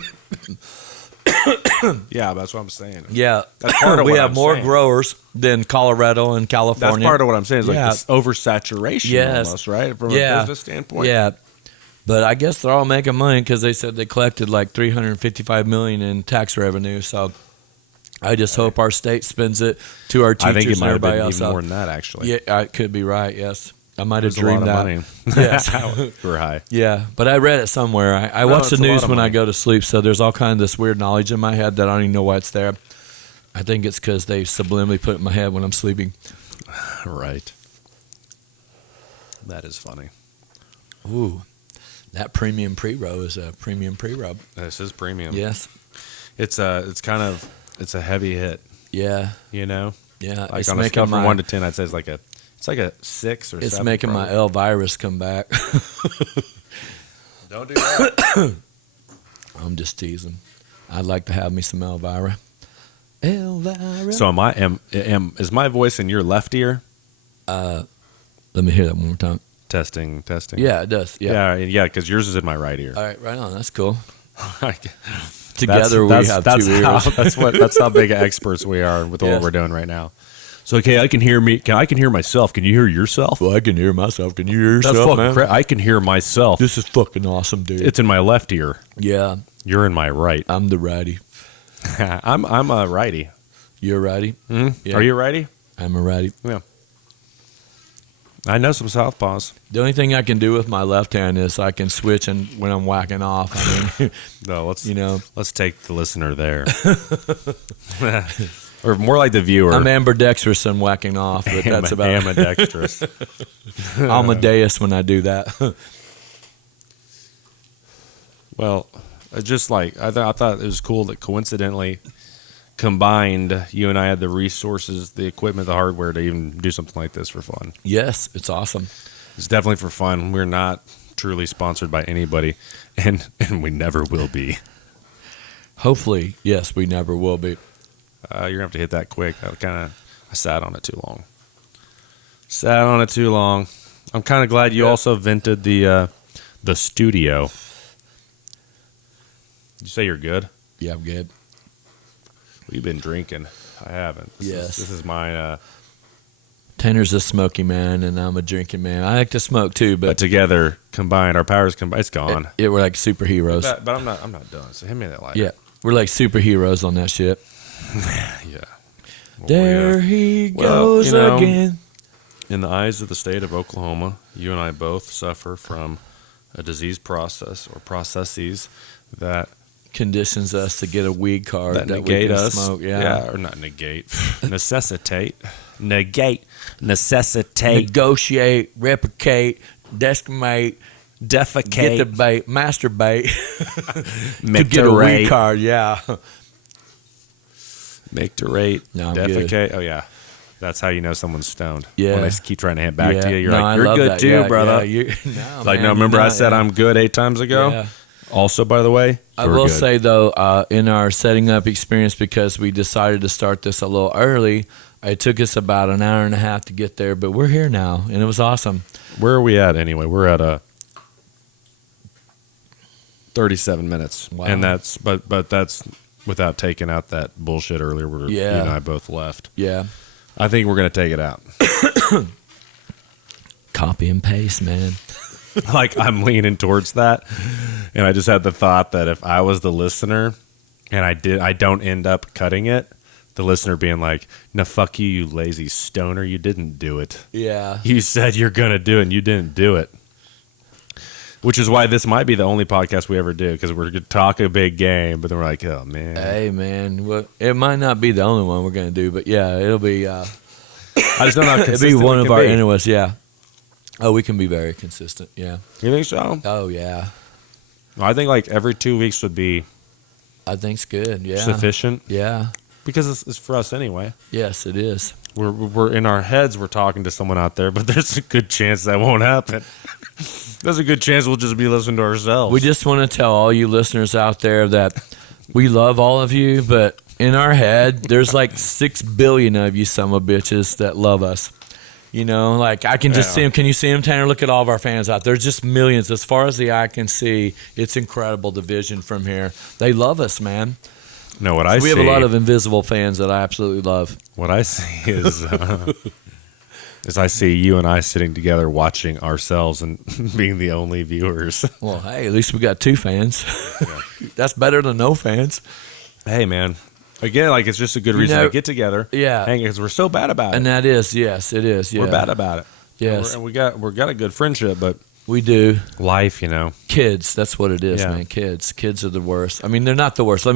Yeah, that's what I'm saying. Yeah, That's part of we what have I'm more saying. growers than Colorado and That's California. part of what I'm saying. Is like Yeah. this oversaturation, Yes. almost, right? From Yeah. a business standpoint. Yeah, but I guess they're all making money because they said they collected like $355 million in tax revenue. So I just hope our state spends it to our teachers I think it and might have everybody been else. even out. more than that, actually. Yeah, I could be right. Yes, I might have There's a lot dreamed of that. money. Yes. We're high. Yeah, but I read it somewhere. I No, watch the it's a lot news of when I money. go to sleep, so there's all kinds of this weird knowledge in my head that I don't even know why it's there. I think it's because they subliminally put it in my head when I'm sleeping. Right. That is funny. Ooh, that premium pre-roll is a premium pre-rub. This is premium. Yes. It's a heavy hit. Yeah. Yeah. Yeah. Like it's on a making scale from my 1 to 10, I'd say it's like a 6 or 7. it's making my probably. Elvirus come back. Don't do that. I'm just teasing. I'd like to have me some Elvira. Elvira. So is my voice in your left ear? Let me hear that one more time. Testing. Yeah, it does. Yeah. Yeah, because yours is in my right ear. All right, right on. That's cool. That's- Together we have that's two ears. That's how big of experts we are with what Yes. we're doing right now. So okay, I can hear me. I can hear myself. Can you hear yourself? Well, I can hear myself. Can you hear That's yourself, fucking man? I can hear myself. This is fucking awesome, dude. It's in my left ear. Yeah, You're in my right. I'm the righty. I'm a righty. You're a righty. Yeah. Are you a righty? I'm a righty. I know some southpaws. The only thing I can do with my left hand is I can switch and when I'm whacking off. I mean, No, let's let's take the listener there, or more like the viewer. I'm ambidextrous and whacking off, but that's about it. ambidextrous. Amadeus when I do that. Well, just like I thought it was cool that coincidentally combined, you and I had the resources, the equipment, the hardware to even do something like this for fun. Yes, it's awesome. It's definitely for fun. We're not truly sponsored by anybody, and we never will be. Hopefully, yes, we never will be. You're gonna have to hit that quick. I sat on it too long. I'm kind of glad you also vented the studio. Did you say you're good? Yeah, I'm good. We've been drinking. I haven't. Yes. This is my. Tanner's a smoky man, and I'm a drinking man. I like to smoke too, But but together, combined, our powers combined. It's gone. we're like superheroes. But I'm not done. So hand me that lighter. Yeah, we're like superheroes on that shit. Yeah. Well, There he Well, goes again. in the eyes of the state of Oklahoma, you and I both suffer from a disease process or processes that Conditions us to get a weed card that, negate we can us. smoke. Yeah. Or not negate. Necessitate. Necessitate. Negotiate, replicate, decimate, Defecate. get the bait, masturbate to Make get to a weed rate. card. Yeah. Make to rate. No, I'm good. Defecate. Oh, yeah. That's how you know someone's stoned. Yeah. When they keep trying to hand back Yeah. to you, you're No, I like, you're love good that. too, Yeah, brother. Yeah, Like, no, remember I said I'm good 8 times ago? Yeah. Also, by the way, I we're will good. say though, in our setting up experience, because we decided to start this a little early, it took us about an hour and a half to get there, but we're here now, and it was awesome. Where are we at anyway? We're at 37 minutes. Wow. And that's but that's without taking out that bullshit earlier where you Yeah. and I both left. Yeah. I think we're going to take it out. Copy and paste, man. Like I'm leaning towards that. And I just had the thought that if I was the listener and I don't end up cutting it, the listener being like, "No, fuck you, you lazy stoner, you didn't do it. Yeah. You said you're going to do it and you didn't do it." Which is why this might be the only podcast we ever do, because we're going to talk a big game, but then we're like, oh, man. Hey, man. Well, it might not be the only one we're going to do, but yeah, it'll be. I just don't know how It'll be consistent one we of can our be. interests. Yeah. Oh, we can be very consistent. Yeah. You think so? Oh yeah. I think like every 2 weeks would be I think's good. Yeah. sufficient, Yeah. because it's for us anyway. Yes, it is. we're in our heads we're talking to someone out there, but there's a good chance that won't happen. There's a good chance we'll just be listening to ourselves. We just want to tell all you listeners out there that we love all of you, but in our head, there's like 6 billion of you son of bitches that love us. You know, like I can just see them. Can you see them, Tanner? Look at all of our fans out there. There's just millions. As far as the eye can see, it's incredible, the vision from here. They love us, man. No, what I see. We have a lot of invisible fans that I absolutely love. What I see is I see you and I sitting together watching ourselves and being the only viewers. Well, hey, at least we got 2 fans. That's better than no fans. Hey, man. Again, like it's just a good reason to get together. Yeah, because we're so bad about it. And that is, yes, it is. Yeah. We're bad about it. Yes, and we got a good friendship, but we do. Life, you know. Kids, that's what it is, man. Kids are the worst. I mean, they're not the worst. I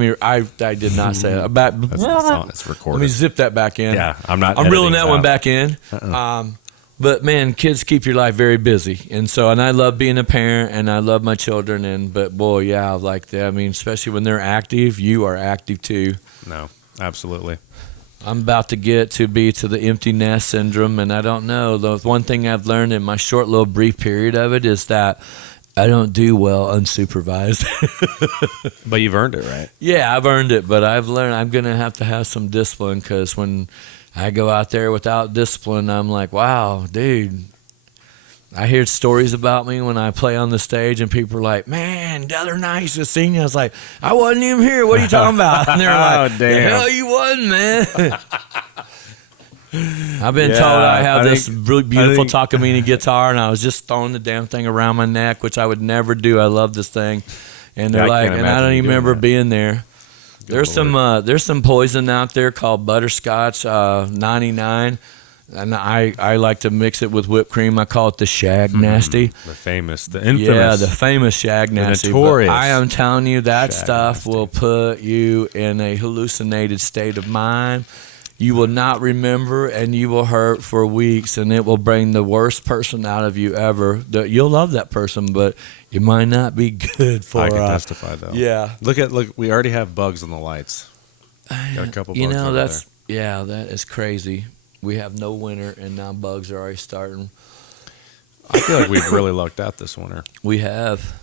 did not say that. It's recorded. Let me zip that back in. Yeah, I'm reeling that one back in. But man, kids keep your life very busy, and I love being a parent, and I love my children, but boy, yeah, like that. I mean, especially when they're active, you are active too. No, absolutely. I'm about to get to the empty nest syndrome, and I don't know. The one thing I've learned in my short little brief period of it is that I don't do well unsupervised. But you've earned it, right? Yeah, I've earned it, but I've learned I'm going to have some discipline, because when I go out there without discipline, I'm like, wow, dude. I hear stories about me when I play on the stage, and people are like, man, the other night I just seen you. I was like, I wasn't even here. What are you talking about? And they're like, damn. The hell you wasn't, man. I've been told I have this really beautiful Takamine guitar, and I was just throwing the damn thing around my neck, which I would never do. I love this thing. And they're like, and I don't even remember being there. There's some poison out there called Butterscotch 99. And I like to mix it with whipped cream. I call it the Shag Nasty. The infamous. Yeah, the famous Shag Nasty. Notorious. I am telling you, that Shag stuff Nasty will put you in a hallucinated state of mind. You will not remember, and you will hurt for weeks, and it will bring the worst person out of you ever. You'll love that person, but it might not be good for. I can testify, though. Yeah. Look, we already have bugs on the lights. Got a couple bugs over there. That is crazy. We have no winter, and now bugs are already starting. I feel like we've really lucked out this winter. We have.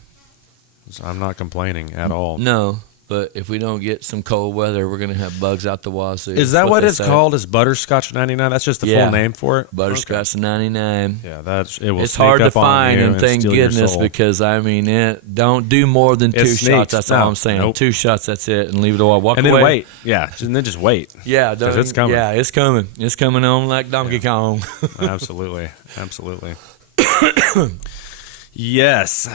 So I'm not complaining at all. No, but if we don't get some cold weather, we're going to have bugs out the wazoo. Is that what it's called? Is Butterscotch 99? That's just the full name for it? Butterscotch 99. Yeah, it will. It's hard to find, and thank steal your goodness, soul. because I mean, don't do more than 2 shots. That's all I'm saying. Nope. 2 shots, that's it, and leave it all. Walk and away. then wait. Yeah, and then just wait. Yeah, it's coming. Yeah, it's coming. It's coming on like Donkey Kong. Absolutely. Yes.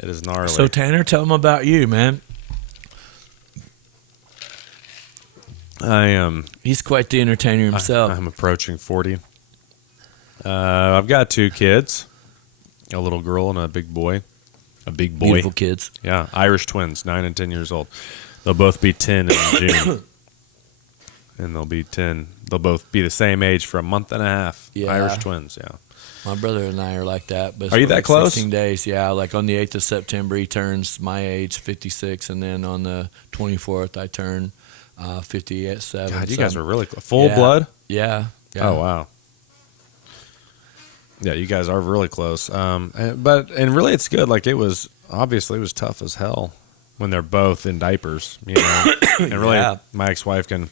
It is gnarly. So Tanner, tell them about you, man. I am. He's quite the entertainer himself. I'm approaching 40. I've got 2 kids, a little girl and a big boy. A big boy. Beautiful kids. Yeah, Irish twins, 9 and 10 years old. They'll both be 10 in June. And they'll be 10. They'll both be the same age for a month and a half. Yeah. Irish twins, yeah. My brother and I are like that. But are you that close? 16 days, yeah. Like on the 8th of September, he turns my age, 56, and then on the 24th, I turn 57. God, you guys are really close. Full blood? Yeah. Oh, wow. Yeah, you guys are really close. But really, it's good. Like, it was tough as hell when they're both in diapers, you know. And really, my ex-wife can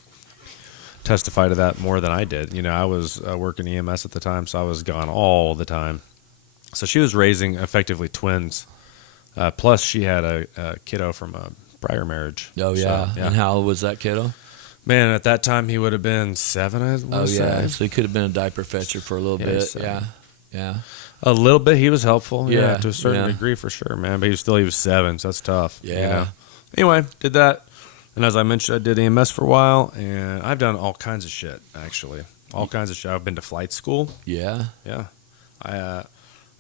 testify to that more than I did. You know, I was working EMS at the time, so I was gone all the time. So she was raising effectively twins. Plus, she had a kiddo from a prior marriage. Oh, yeah. So, And how old was that kiddo? Man, at that time, he would have been 7, I want to say. So he could have been a diaper fetcher for a little bit. So. Yeah. A little bit. He was helpful. Yeah, to a certain degree, for sure, man. But he was 7, so that's tough. Yeah. You know? Anyway, did that. And as I mentioned, I did EMS for a while, and I've done all kinds of shit, actually. All kinds of shit. I've been to flight school. Yeah. Yeah. I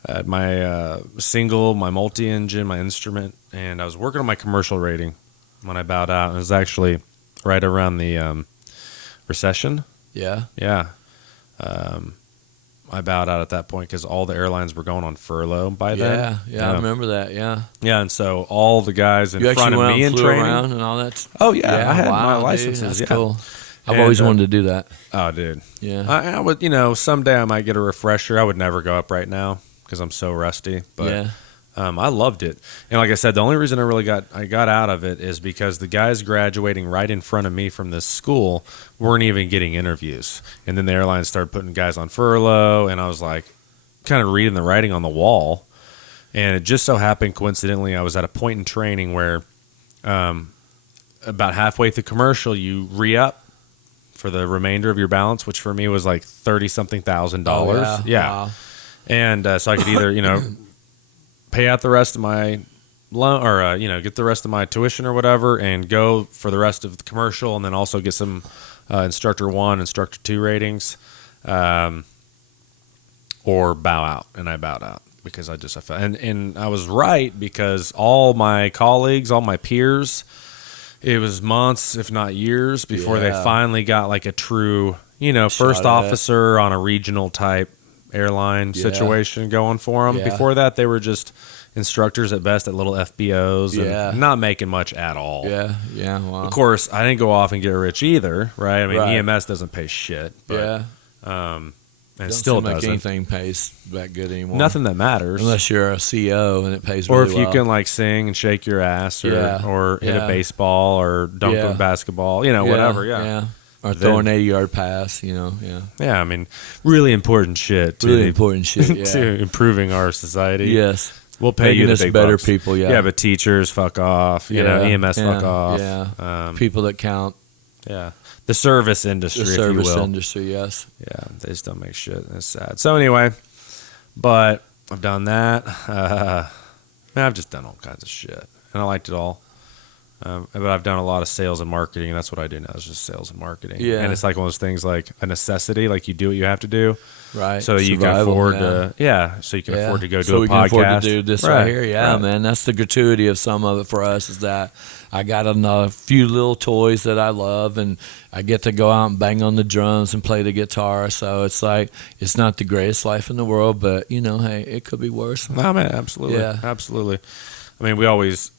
had my single, my multi-engine, my instrument, and I was working on my commercial rating when I bowed out. It was actually right around the recession. Yeah. Yeah. I bowed out at that point because all the airlines were going on furlough by then. Yeah, I remember that. Yeah. Yeah, and so all the guys in front of me in flew training around and all that. Oh yeah, I had my dude, licenses. that's yeah. cool. I've And, always wanted to do that. Oh, dude. Yeah. I would, someday I might get a refresher. I would never go up right now because I'm so rusty. But yeah. I loved it. And like I said, the only reason I got out of it is because the guys graduating right in front of me from this school weren't even getting interviews. And then the airlines started putting guys on furlough, and I was like kind of reading the writing on the wall. And it just so happened, coincidentally, I was at a point in training where about halfway through commercial, you re-up for the remainder of your balance, which for me was like $30-something thousand. Oh, Yeah. Wow. And so I could either, pay out the rest of my loan or, get the rest of my tuition or whatever and go for the rest of the commercial and then also get some instructor 1, instructor 2 ratings or bow out. And I bowed out because I felt, and I was right because all my colleagues, all my peers, it was months, if not years, before they Yeah. finally got like a true, first Shot at it. officer on a regional type airline Yeah. situation going for them. Yeah. Before that, they were just instructors at best at little FBOs Yeah. and not making much at all. Yeah. Yeah. Wow. Of course, I didn't go off and get rich either, right? I mean, Right. EMS doesn't pay shit, but, Yeah. and it Don't still seem like doesn't. anything pays that good anymore. Nothing that matters. Unless you're a CEO and it pays Or really if you well. can like sing and shake your ass or, Yeah. or hit Yeah. a baseball or dunk Yeah. a basketball, whatever. Yeah. Or Then- throw an 80-yard pass, yeah. Yeah. I mean, really important shit to, Really important shit, yeah. to improving our society. Yes. We'll pay Making you the us big better bucks. people, yeah. Yeah, but teachers, fuck off. EMS, fuck off. Yeah. People that count. Yeah. The service industry, The if service you will. industry, yes. Yeah, they just don't make shit. It's sad. So anyway, but I've done that. I've just done all kinds of shit, and I liked it all. But I've done a lot of sales and marketing, and that's what I do now. Is just sales and marketing. Yeah. And it's like one of those things, like a necessity. Like you do what you have to do, Right. so you can Survival, afford yeah. to. Yeah, so you can afford to go so do a we podcast. can afford to do this right here. Yeah, right. man. That's the gratuity of some of it for us is that I got a few little toys that I love, and I get to go out and bang on the drums and play the guitar. So it's like it's not the greatest life in the world, but hey, it could be worse. No, man, absolutely, Yeah. absolutely. I mean, we always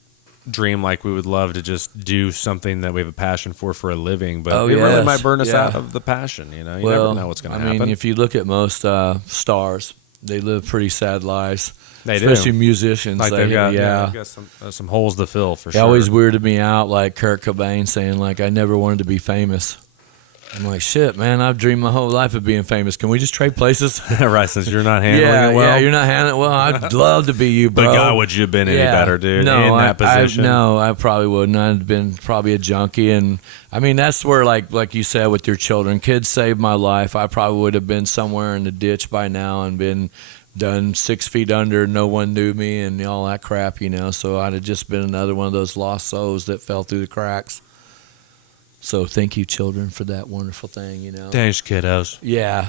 dream like we would love to just do something that we have a passion for a living, but Oh, it really yes. might burn us Yeah. out of the passion. You never know what's going to happen. I mean, if you look at most stars, they live pretty sad lives. They do. Especially musicians. Like they, they've got, yeah. they've got some holes to fill for It sure. always weirded me out, like Kurt Cobain saying, like, I never wanted to be famous. I'm like, shit, man, I've dreamed my whole life of being famous. Can we just trade places? Right, since you're not handling yeah, it well. yeah, you're not handling it well. I'd love to be you, bro. But God, would you have been any better, dude, no, in that position? No, I probably wouldn't. I'd been probably a junkie. And, I mean, that's where, like you said with your children, kids saved my life. I probably would have been somewhere in the ditch by now and been done 6 feet under, no one knew me and all that crap, So I'd have just been another one of those lost souls that fell through the cracks. So thank you, children, for that wonderful thing, Thanks, kiddos. Yeah.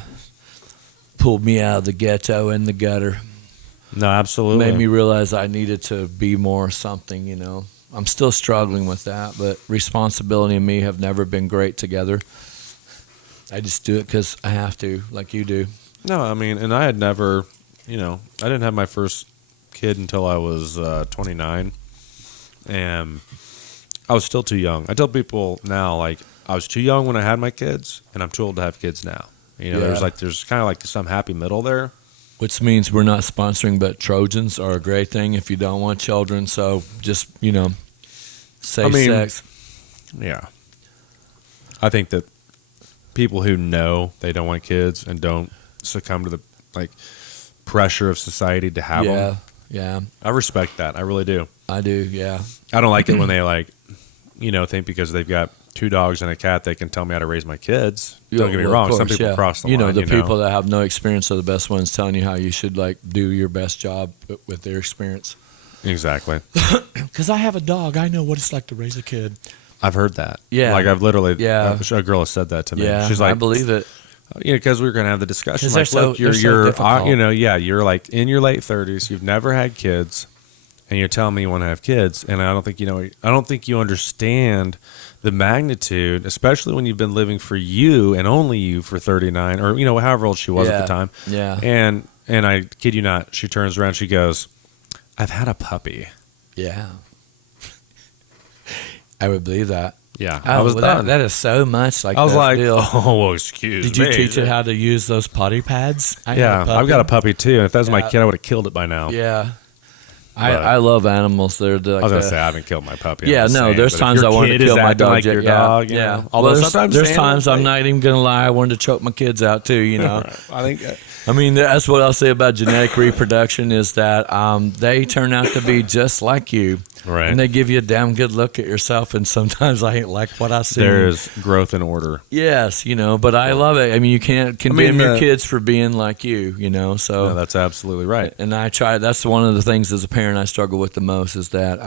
Pulled me out of the ghetto and the gutter. No, absolutely. Made me realize I needed to be more something, I'm still struggling with that, but responsibility and me have never been great together. I just do it because I have to, like you do. No, I mean, and I had never, I didn't have my first kid until I was 29. And I was still too young. I tell people now, like, I was too young when I had my kids, and I'm too old to have kids now. There's kind of like some happy middle there. Which means we're not sponsoring, but Trojans are a great thing if you don't want children. So just, safe sex. Yeah. I think that people who know they don't want kids and don't succumb to the pressure of society to have them. Yeah, I respect that. I really do. I do, yeah. I don't like it when they think because they've got 2 dogs and a cat they can tell me how to raise my kids. Don't get me Well, of wrong. Some course, people yeah. cross the line. The people that have no experience are the best ones telling you how you should do your best job with their experience. Exactly. Because I have a dog, I know what it's like to raise a kid. I've heard that. Yeah. Like I've literally. Yeah. A girl has said that to me. Yeah, She's like, I believe it. because we were gonna have the discussion. 'Cause Like, they're look, so- you're they're so difficult. you're like in your late 30s. You've never had kids, and you're telling me you want to have kids, and I don't think I don't think you understand the magnitude, especially when you've been living for you and only you for 39 or however old she was at the time. Yeah. And I kid you not, she turns around, she goes, "I've had a puppy." Yeah. I would believe that. Yeah, I was well, done. that is so much like I was that like, deal. oh, well, excuse Did me. you teach it how to use those potty pads? I had Yeah, a I've got a puppy. puppy too, and if that was my Yeah. kid, I would have killed it by now. Yeah. But- I love animals. They're I was like gonna say I haven't killed my puppy. yeah, I'm just no. saying, There's but if times your I wanted kid to is kill my acting dog. like your yeah, dog. yeah. Know? Although Well, sometimes there's animals, times I'm not even gonna lie. I wanted to choke my kids out too. You know. I think I mean, that's what I'll say about genetic reproduction is that they turn out to be just like you. Right. And they give you a damn good look at yourself, and sometimes I ain't like what I see. there's growth in order. Yes, but I love it. I mean, you can't condemn your the- kids for being like you, so. No, that's absolutely right. And I try. That's one of the things as a parent I struggle with the most is that,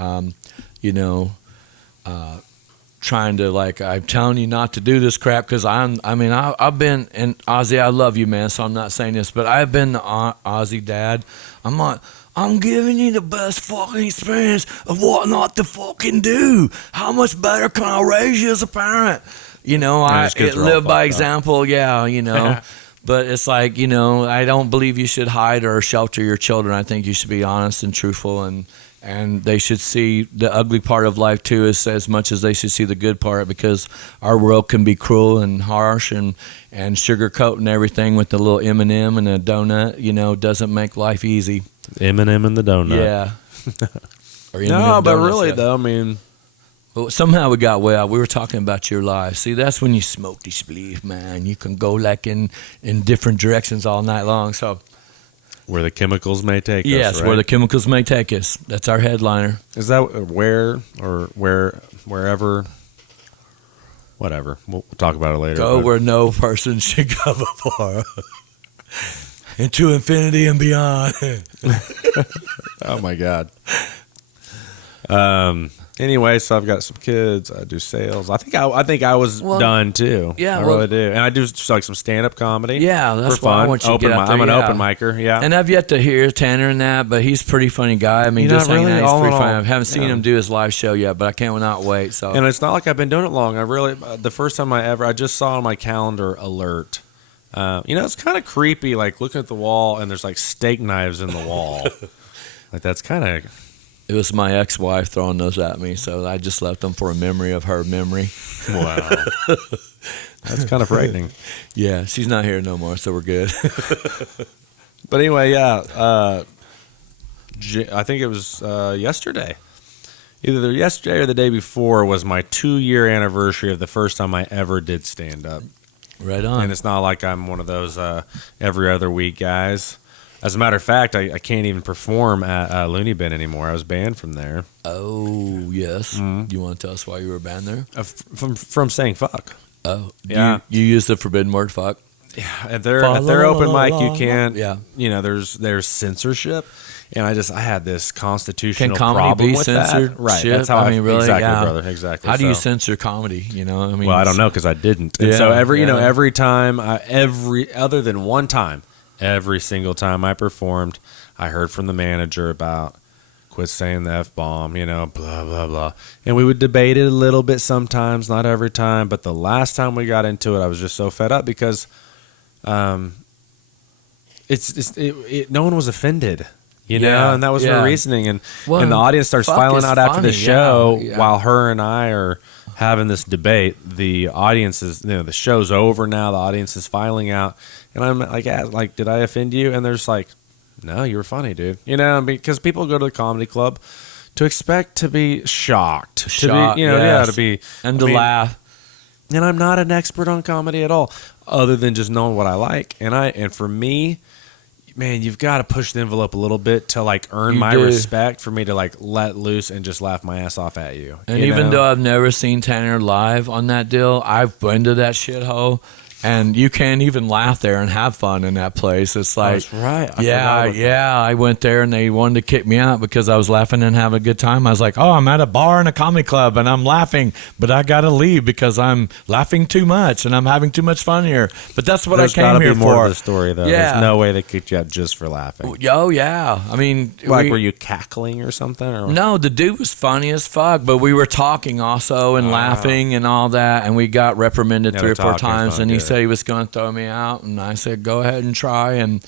trying to I'm telling you not to do this crap because I've been, and Ozzy, I love you, man. So I'm not saying this, but I've been the Ozzy dad. I'm like, I'm giving you the best fucking experience of what not to fucking do. How much better can I raise you as a parent? I these kids are all live by fucked up. example. Yeah. But it's like, I don't believe you should hide or shelter your children. I think you should be honest and truthful, and they should see the ugly part of life too as much as they should see the good part, because our world can be cruel and harsh and sugarcoating everything with the little M&M and a donut, doesn't make life easy. M&M and the donut. Yeah. Or No, M&M but donuts, really yeah. though, I mean, But somehow we got way out. We were talking about your life. See, that's when you smoke this belief, man. You can go in different directions all night long. So where the chemicals may take us. yes, Right? where the chemicals may take us. That's our headliner. Is that wherever? Whatever. We'll talk about it later. Go but- where no person should go before. Into infinity and beyond. Oh my god. Anyway, so I've got some kids. I do sales. I think I was Well, done too. yeah, I well- really do. And I do just like some stand up comedy. Yeah, that's for why I fun. want you to Open get out mi- there, I'm an yeah. open micer. Yeah. And I've yet to hear Tanner in that, but he's a pretty funny guy. I mean, You know, just hanging really, out, he's all in pretty funny. all, I haven't seen yeah. him do his live show yet, but I can't not wait. So And it's not like I've been doing it long. I really, the first time I just saw on my calendar alert. It's kind of creepy, like looking at the wall and there's like steak knives in the wall. Like that's kind of, it was my ex-wife throwing those at me, so I just left them for a memory of her memory. wow. That's kind of frightening. Yeah, she's not here no more, so we're good. But anyway, yeah. I think it was yesterday. Either yesterday or the day before was my 2-year anniversary of the first time I ever did stand up. Right on. And it's not like I'm one of those every other week guys. As a matter of fact, I can't even perform at Looney Bin anymore. I was banned from there. Oh, yes. Mhm. You want to tell us why you were banned there? From saying fuck. Oh, Yeah. You used the forbidden word fuck? At their open mic, you can't. Yeah. There's censorship, and I had this constitutional Can comedy problem be with censored? that. Right. Shit, That's how I mean, really, exactly, yeah. brother. Exactly. How do you So- censor comedy? I mean, Well, I don't know because I didn't. And Yeah, so every yeah. every time, other than one time, every single time I performed, I heard from the manager about quit saying the F-bomb, blah, blah, blah. And we would debate it a little bit sometimes, not every time. But the last time we got into it, I was just so fed up because no one was offended. Yeah, and that was yeah. her reasoning. And Well, the audience starts fuck filing is out after the funny, show yeah. while her and I are having this debate. The audience is, the show's over now. The audience is filing out. And I'm like, did I offend you? And there's like, no, you were funny, dude. Because people go to the comedy club to expect to be shocked. Shocked, to yes. be. And to laugh. And I'm not an expert on comedy at all, other than just knowing what I like. And for me, man, you've got to push the envelope a little bit to like earn You my do. respect for me to like let loose and just laugh my ass off at you. And you even know? though I've never seen Tanner live on that deal, I've been to that shithole, and you can't even laugh there and have fun in that place. It's like, That's right. I forgot yeah, about yeah. I went there and they wanted to kick me out because I was laughing and having a good time. I was like, oh, I'm at a bar in a comedy club and I'm laughing, but I got to leave because I'm laughing too much and I'm having too much fun here. But that's what There's I gotta came here be more for. to the story, though. Yeah. There's no way they kicked you out just for laughing. Oh, yeah. I mean, Were you cackling or something? Or? No, the dude was funny as fuck, but we were talking also and laughing and all that, and we got reprimanded Yeah, 3 or the 4 talking's times, not and he good. said he was going to throw me out, and I said, go ahead and try, and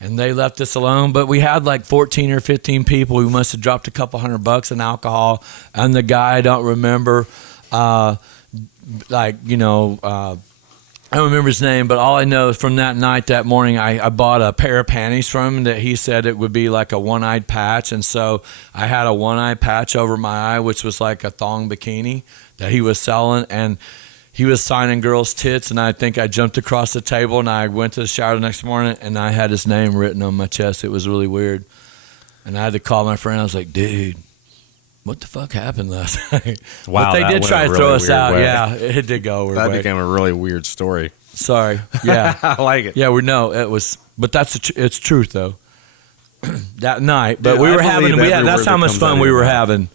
they left us alone. But we had like 14 or 15 people. We must have dropped a couple $100 in alcohol, and the guy, I don't remember, like, I don't remember his name, but all I know is from that night, that morning, I bought a pair of panties from him that he said it would be like a one-eyed patch. And so I had a one-eye patch over my eye, which was like a thong bikini that he was selling. And he was signing girls' tits. And I think I jumped across the table and I went to the shower the next morning and I had his name written on my chest. It was really weird. And I had to call my friend. I was like, dude, what the fuck happened last night? Wow, but they that did went try a to really throw us weird out. way. Yeah, it did go over. That became a really weird story. Sorry. Yeah. I like it. Yeah, it was, but it's truth though. That night, but Dude, we I were having, believe every that's word how that much comes out fun of we your were mouth. having,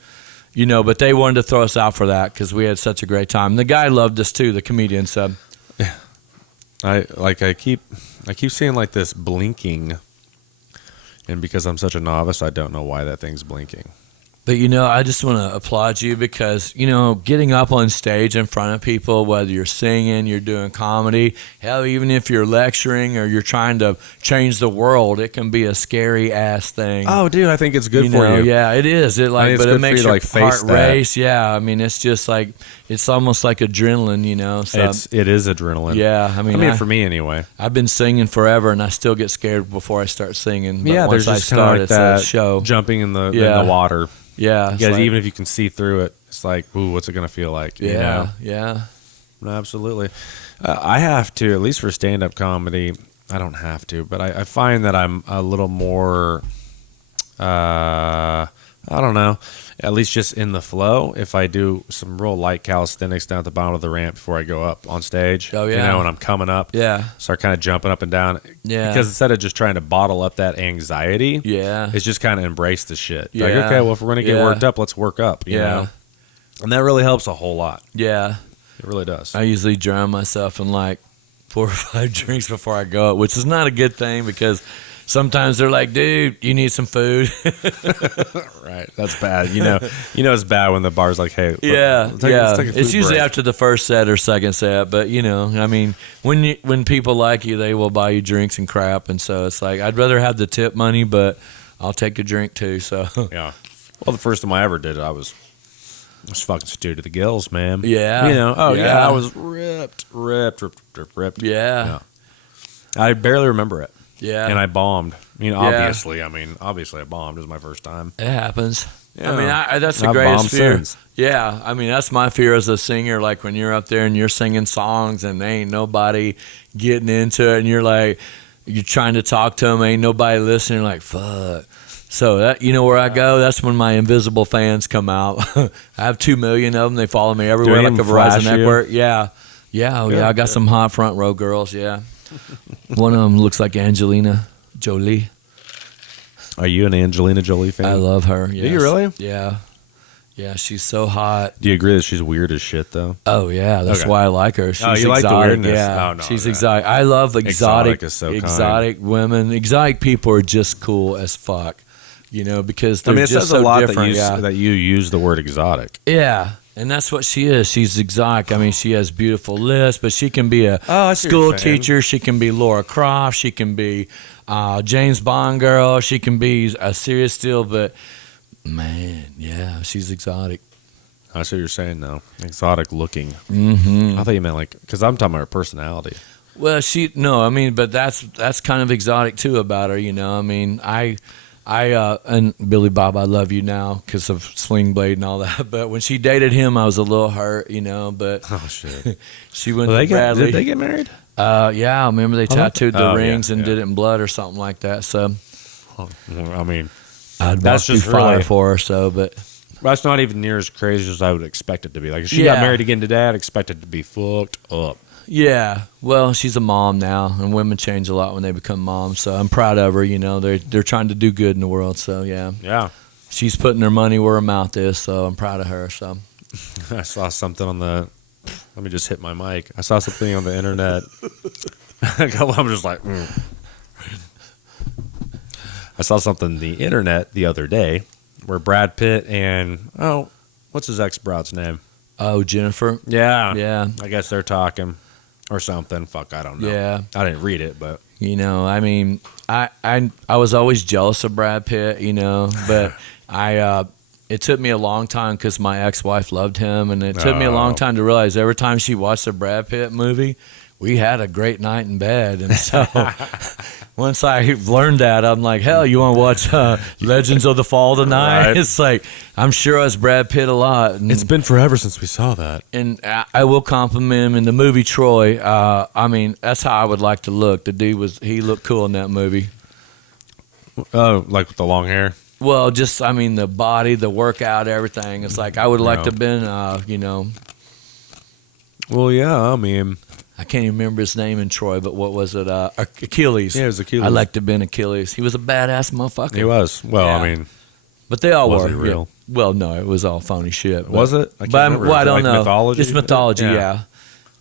but they wanted to throw us out for that because we had such a great time. The guy loved us too, the comedian said. I keep seeing like this blinking, and because I'm such a novice, I don't know why that thing's blinking. But, I just want to applaud you because, getting up on stage in front of people, whether you're singing, you're doing comedy, hell, even if you're lecturing or you're trying to change the world, it can be a scary ass thing. Oh, dude, I think it's good for you. Yeah, it is. It I think it's but good it makes for you to, your like, face heart that. race. Yeah, I mean, it's just like it's almost like adrenaline, So It is adrenaline. yeah, I mean, for me anyway. I've been singing forever, and I still get scared before I start singing. But Yeah, once there's I just kind start, of like it's a that show. jumping in the Yeah. water. Yeah, it's Because like- even if you can see through it, it's like, ooh, what's it gonna feel like? You know? yeah. No, absolutely. I have to, at least for stand-up comedy. I don't have to, but I find that I'm a little more. I don't know. At least just in the flow. If I do some real light calisthenics down at the bottom of the ramp before I go up on stage, Oh, yeah. when I'm coming up, Yeah. start kind of jumping up and down. Yeah. Because instead of just trying to bottle up that anxiety, Yeah. it's just kind of embrace the shit. Like, Yeah. okay, well, if we're gonna get Yeah. worked up, let's work up. You Yeah. know? And that really helps a whole lot. Yeah. It really does. I usually drown myself in like 4 or 5 drinks before I go up, which is not a good thing because sometimes they're like, dude, you need some food. Right, that's bad. It's bad when the bar's like, "Hey, Yeah, let's take a it's food usually break. after the first set or second set, but I mean, when people like you, they will buy you drinks and crap, and so it's like I'd rather have the tip money, but I'll take a drink too. So Yeah. Well, the first time I ever did it, I was fucking stewed to the gills, man. Yeah. I was ripped. yeah, I barely remember it, yeah, and I bombed. Yeah. Obviously I bombed. It was my first time. it happens. Yeah. I mean, that's the I've greatest bombed fear. since. Yeah, I mean, that's my fear as a singer. Like when you're up there and you're singing songs and ain't nobody getting into it, and you're trying to talk to them, ain't nobody listening. Like fuck. So that where I go, that's when my invisible fans come out. I have 2 million of them. They follow me everywhere, they like a even Verizon flash you? network. Yeah, I got some hot front row girls. Yeah, one of them looks like Angelina Jolie. Are you an Angelina Jolie fan? I love her. Yes. Do you really? Yeah, she's so hot. Do you agree that she's weird as shit though? Oh yeah, that's Okay. why I like her. She's you like exotic. the weirdness. Yeah, Oh, no, she's yeah. exotic. I love Exotic is so kind. exotic women. Exotic people are just cool as fuck. Because I they're mean, it just says a so lot different. that you use the word exotic. Yeah, and that's what she is. She's exotic. I mean, she has beautiful lips, but she can be a Oh, I see what school you're saying. teacher. She can be Laura Croft. She can be James Bond girl. She can be a serious deal. But man, yeah, she's exotic. I see what you're saying though. Exotic looking. Mm-hmm. I thought you meant because I'm talking about her personality. Well, but that's kind of exotic too about her. I mean, I and Billy Bob, I love you now because of Sling Blade and all that. But when she dated him, I was a little hurt, But Oh shit! she went Well, to Bradley. did they get married? Yeah, I remember they tattooed the Oh, yeah, rings and yeah. did it in blood or something like that. So Well, I mean, I'd That's walk just through fire really- for her. So, but that's not even near as crazy as I would expect it to be. Like if she Yeah. got married again today, I'd expect it to be fucked up. yeah, well, she's a mom now, and women change a lot when they become moms. So I'm proud of her. They're trying to do good in the world. So yeah, Yeah. she's putting her money where her mouth is. So I'm proud of her. So. I saw something on the. Let me just hit my mic. I saw something on the internet. I'm just like. I saw something on the internet the other day where Brad Pitt and what's his ex-broad's name? Oh, Jennifer. Yeah. Yeah. I guess they're talking or something. Fuck, I don't know. Yeah. I didn't read it, but I mean, I was always jealous of Brad Pitt, but it took me a long time because my ex-wife loved him, and it took me a long time to realize every time she watched a Brad Pitt movie, we had a great night in bed. And so once I learned that, I'm like, hell, you want to watch Legends of the Fall tonight? Right. It's like, I'm sure I was Brad Pitt a lot. And, It's been forever since we saw that. and I will compliment him in the movie Troy. I mean, that's how I would like to look. The dude he looked cool in that movie. Oh, like with the long hair. Well, just, I mean, the body, the workout, everything. It's like, I would like to Yeah. have been, you know, Well, yeah. I mean, I can't even remember his name in Troy, but what was it? Achilles. yeah, it was Achilles. I like to have been Achilles. He was a badass motherfucker. He was. Well, Yeah. I mean, But they all Was were. he real? Yeah. Well, no, it was all phony shit. was it? I But remember. well, I Is it don't like know. Mythology? It's mythology, Yeah. yeah.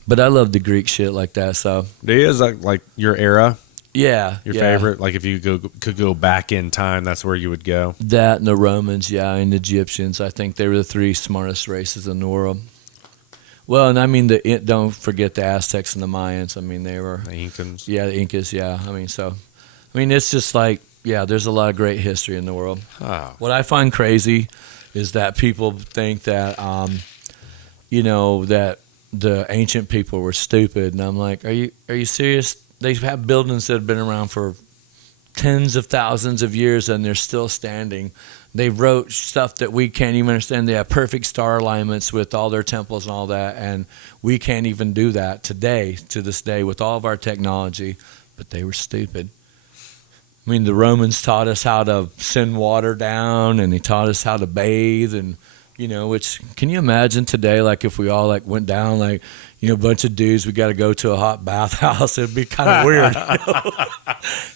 But I love the Greek shit like that. So Is that like your era, yeah, your yeah. favorite? Like if you could go back in time, that's where you would go. That and the Romans, yeah, and the Egyptians. I think they were the three smartest races in the world. Well, and I mean, don't forget the Aztecs and the Mayans. I mean, they were, The Incans. yeah, the Incas, yeah. I mean, it's just like, yeah, there's a lot of great history in the world. Oh. What I find crazy is that people think that, you know, that the ancient people were stupid, and I'm like, are you serious? They have buildings that have been around for tens of thousands of years, and they're still standing. They wrote stuff that we can't even understand. They have perfect star alignments with all their temples and all that, and we can't even do that today, to this day, with all of our technology. But they were stupid. I mean, the Romans taught us how to send water down, and they taught us how to bathe, and you know, which, can you imagine today, like if we all like went down, like, you know, a bunch of dudes, we got to go to a hot bathhouse. It'd be kind of weird.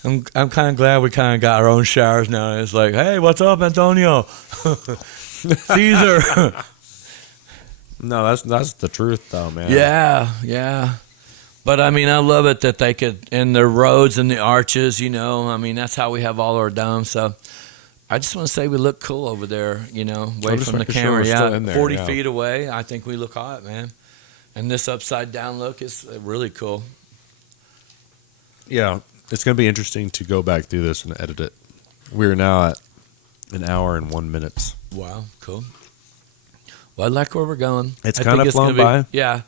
You know? I'm kind of glad we kind of got our own showers now. It's like, hey, what's up, Antonio? Caesar. No, that's the truth, though, man. Yeah, yeah. But I mean, I love it that they could, in the roads and the arches, you know, I mean, that's how we have all our domes. So I just want to say we look cool over there, you know, away just from the making sure camera. we're still Yeah, in there, 40 yeah. feet away, I think we look hot, man. And this upside down look is really cool. Yeah, it's going to be interesting to go back through this and edit it. We're now at an hour and 1 minute. Wow, cool. Well, I like where we're going. It's I kinda think it's flown gonna be- by. Yeah.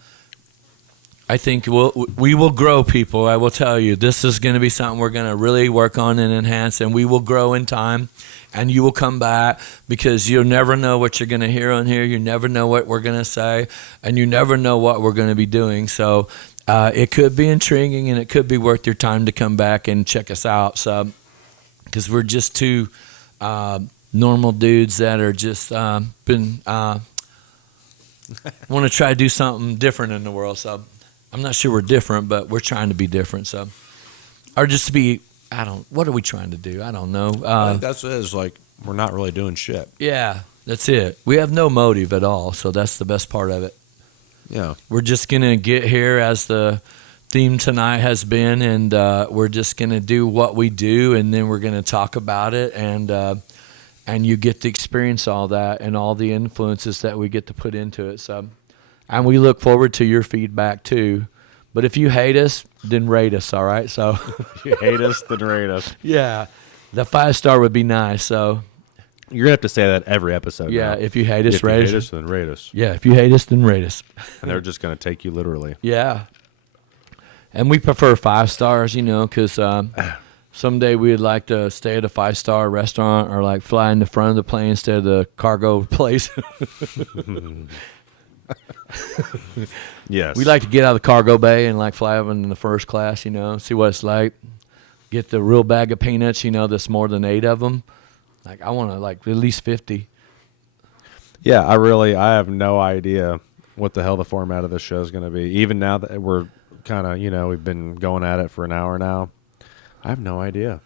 I think we will grow, people. I will tell you, this is going to be something we're going to really work on and enhance, and we will grow in time, and you will come back, because you'll never know what you're going to hear on here. You never know what we're going to say, and you never know what we're going to be doing. So it could be intriguing, and it could be worth your time to come back and check us out. So, because we're just two normal dudes that are just want to try to do something different in the world. So I'm not sure we're different, but we're trying to be different. So, or just to be, what are we trying to do? I don't know. I think that's it. Is like we're not really doing shit. Yeah, that's it. We have no motive at all. So that's the best part of it. Yeah. We're just going to get here, as the theme tonight has been, and we're just going to do what we do, and then we're going to talk about it, and you get to experience all that and all the influences that we get to put into it. So, and we look forward to your feedback too. But if you hate us, then rate us, all right? So, If you hate us, then rate us. yeah, the 5-star would be nice. So, You're gonna have to say that every episode. yeah, now. if you hate us, If you rate hate us. us, then rate us. Yeah, if you hate us, then rate us. And they're just gonna take you literally. Yeah. And we prefer 5 stars, you know, because someday we'd like to stay at a 5-star restaurant, or like fly in the front of the plane instead of the cargo place. Yes. We'd like to get out of the cargo bay and like fly up in the first class, you know, see what it's like. Get the real bag of peanuts, you know, that's more than 8 of them. Like, I want to like at least 50. Yeah, I have no idea what the hell the format of this show is gonna be. Even now that we're kind of, we've been going at it for an hour now. I have no idea.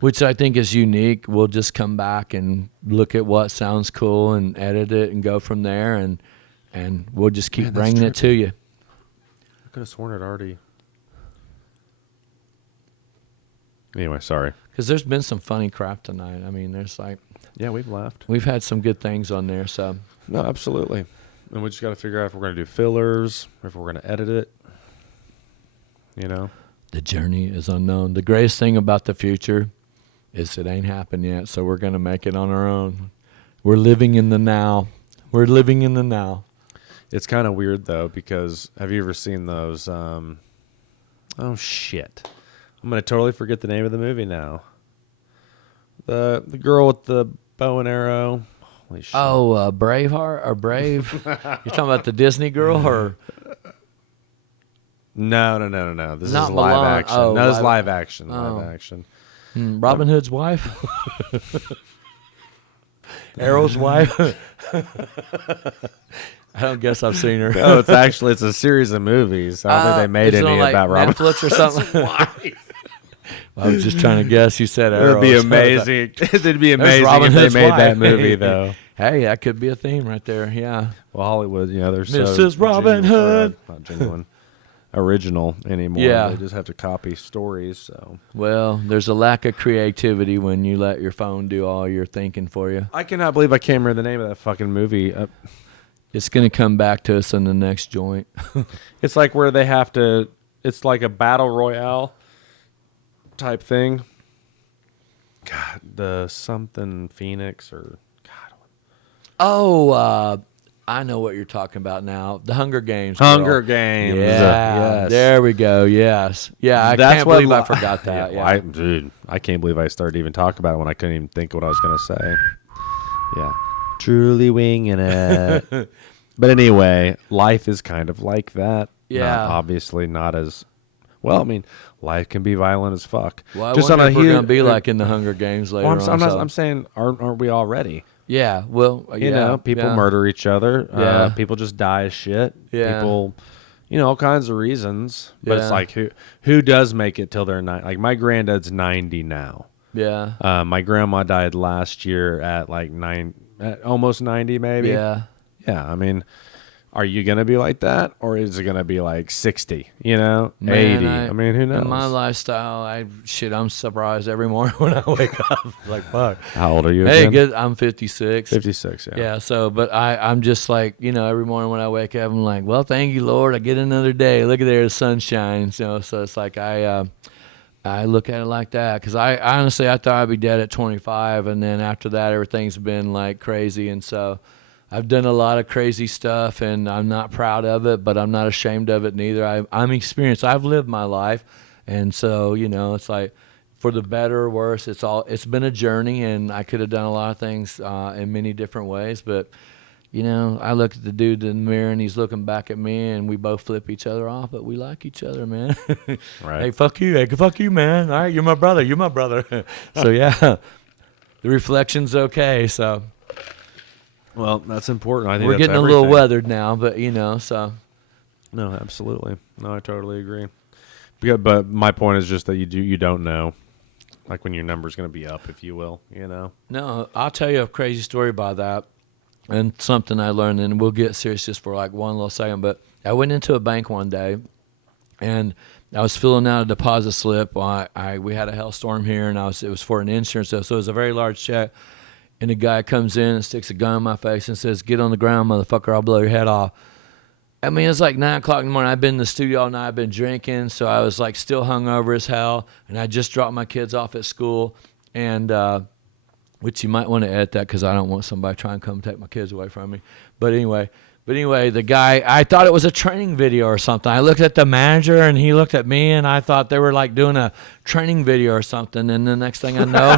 Which I think is unique. We'll just come back and look at what sounds cool and edit it and go from there, and we'll just keep Man, that's bringing it to you. I could have sworn it already. Anyway, sorry. Because there's been some funny crap tonight. I mean, Yeah, we've laughed. we've had some good things on there. So No, absolutely. And we just got to figure out if we're going to do fillers, if we're going to edit it. the journey is unknown. The greatest thing about the future is it ain't happened yet. So we're going to make it on our own. We're living in the now. We're living in the now. It's kind of weird though, because have you ever seen those? Oh shit! I'm gonna totally forget the name of the movie now. The girl with the bow and arrow. Holy shit. Oh, Braveheart or Brave? You're talking about the Disney girl or? No. This Not is live Mulan. action. Oh, No, this is live- live action. oh. Live action. Robin Hood's wife? Arrow's wife? I don't guess I've seen her. No, it's a series of movies. I don't think they made Is it any on, like, about Robin. Netflix or something. I was just trying to guess. You said It Arrow. would be so I was like, amazing. It'd be amazing Robin if they Hood's made wife. that movie, though. Hey, that could be a theme right there. Yeah. Well, Hollywood, they're so Mrs. Robin Hood. not genuine, original anymore. Yeah. They just have to copy stories. So Well, there's a lack of creativity when you let your phone do all your thinking for you. I cannot believe I can't remember the name of that fucking movie. It's going to come back to us in the next joint. It's like where they have to. It's like a battle royale type thing. God, the something Phoenix or God. Oh, I know what you're talking about now. The Hunger Games. girl. Hunger Games. Yeah. Yes. There we go. Yes. Yeah, I That's can't what believe I li- forgot that. Yeah, Yeah. dude, I can't believe I started even talking about it when I couldn't even think of what I was gonna say. Yeah, truly winging it. But anyway, life is kind of like that. Yeah. Obviously not as well. I mean, life can be violent as fuck. Well, I Just wonder on a if we're huge. going to be like in the Hunger Games later Well, on. so- I'm saying, aren't we already? Yeah. Well, You know, people yeah. murder each other. Yeah. People just die of shit. Yeah. People, all kinds of reasons. But it's Yeah. like who does make it till they're 90? Like my granddad's 90 now. Yeah. My grandma died last year at like almost 90 maybe. Yeah. Yeah. I mean, are you gonna be like that, or is it gonna be like 60? Man, 80? I mean, who knows? In my lifestyle, I'm surprised every morning when I wake up. Like, fuck. How old are you? Hey, again? good. I'm 56. 56. Yeah. Yeah, so, but I'm just like, every morning when I wake up, I'm like, well, thank you, Lord. I get another day. Look at there, the sun shines, so it's like I look at it like that because I honestly, I thought I'd be dead at 25, and then after that, everything's been like crazy, and so I've done a lot of crazy stuff, and I'm not proud of it, but I'm not ashamed of it neither. I'm experienced. I've lived my life, and so, it's like, for the better or worse, it's been a journey, and I could have done a lot of things in many different ways, but I look at the dude in the mirror and he's looking back at me and we both flip each other off, but we like each other, man. Right. Hey, fuck you. Hey, fuck you, man. All right, you're my brother. You're my brother. So yeah, the reflection's okay. So Well, that's important. I think we're that's getting a little everything. weathered now, but so No, absolutely. No, I totally agree. But my point is just that you don't know, like when your number's going to be up, if you will. no, I'll tell you a crazy story about that. And something I learned, and we'll get serious just for like one little second. But I went into a bank one day, and I was filling out a deposit slip. We had a hailstorm here, and it was for an insurance, so it was a very large check. And the guy comes in and sticks a gun in my face and says, "Get on the ground, motherfucker! I'll blow your head off." I mean, it's like 9 o'clock in the morning. I've been in the studio all night. I've been drinking, so I was like still hungover as hell. And I just dropped my kids off at school, and which you might want to edit that because I don't want somebody trying to come take my kids away from me. But anyway, the guy, I thought it was a training video or something. I looked at the manager and he looked at me and I thought they were like doing a training video or something. And the next thing I know,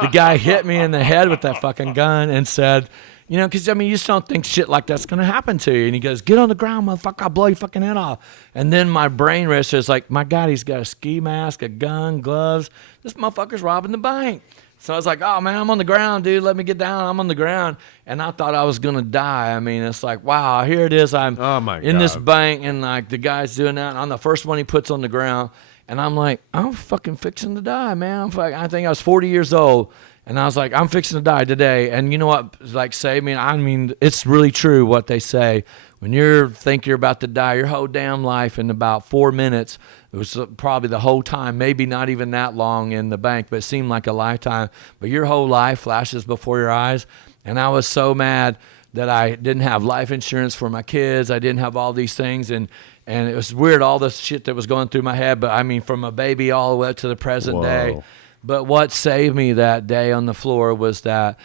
the guy hit me in the head with that fucking gun and said, because, you just don't think shit like that's going to happen to you. And he goes, "Get on the ground, motherfucker, I'll blow your fucking head off." And then my brain registers like, my God, he's got a ski mask, a gun, gloves. This motherfucker's robbing the bank. So I was like, "Oh, man, I'm on the ground, dude. Let me get down. I'm on the ground." And I thought I was going to die. I mean, it's like, wow, here it is. I'm Oh, my in this God. bank, and, like, the guy's doing that. And I'm the first one he puts on the ground. And I'm like, I'm fucking fixing to die, man. I think I was 40 years old. And I was like, I'm fixing to die today. And you know what, like, saved me? I mean, it's really true what they say. When you think you're about to die, your whole damn life in about 4 minutes, it was probably the whole time, maybe not even that long in the bank, but it seemed like a lifetime. But your whole life flashes before your eyes. And I was so mad that I didn't have life insurance for my kids. I didn't have all these things. And it was weird, all this shit that was going through my head. But I mean, from a baby all the way up to the present day. Whoa. But what saved me that day on the floor was that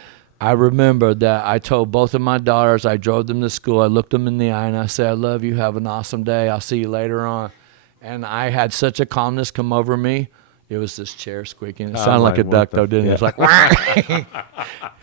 I remember that I told both of my daughters, I drove them to school, I looked them in the eye, and I said, I love you, have an awesome day, I'll see you later on. And I had such a calmness come over me. It was this chair squeaking. It sounded like a duck, though, didn't it? It was like,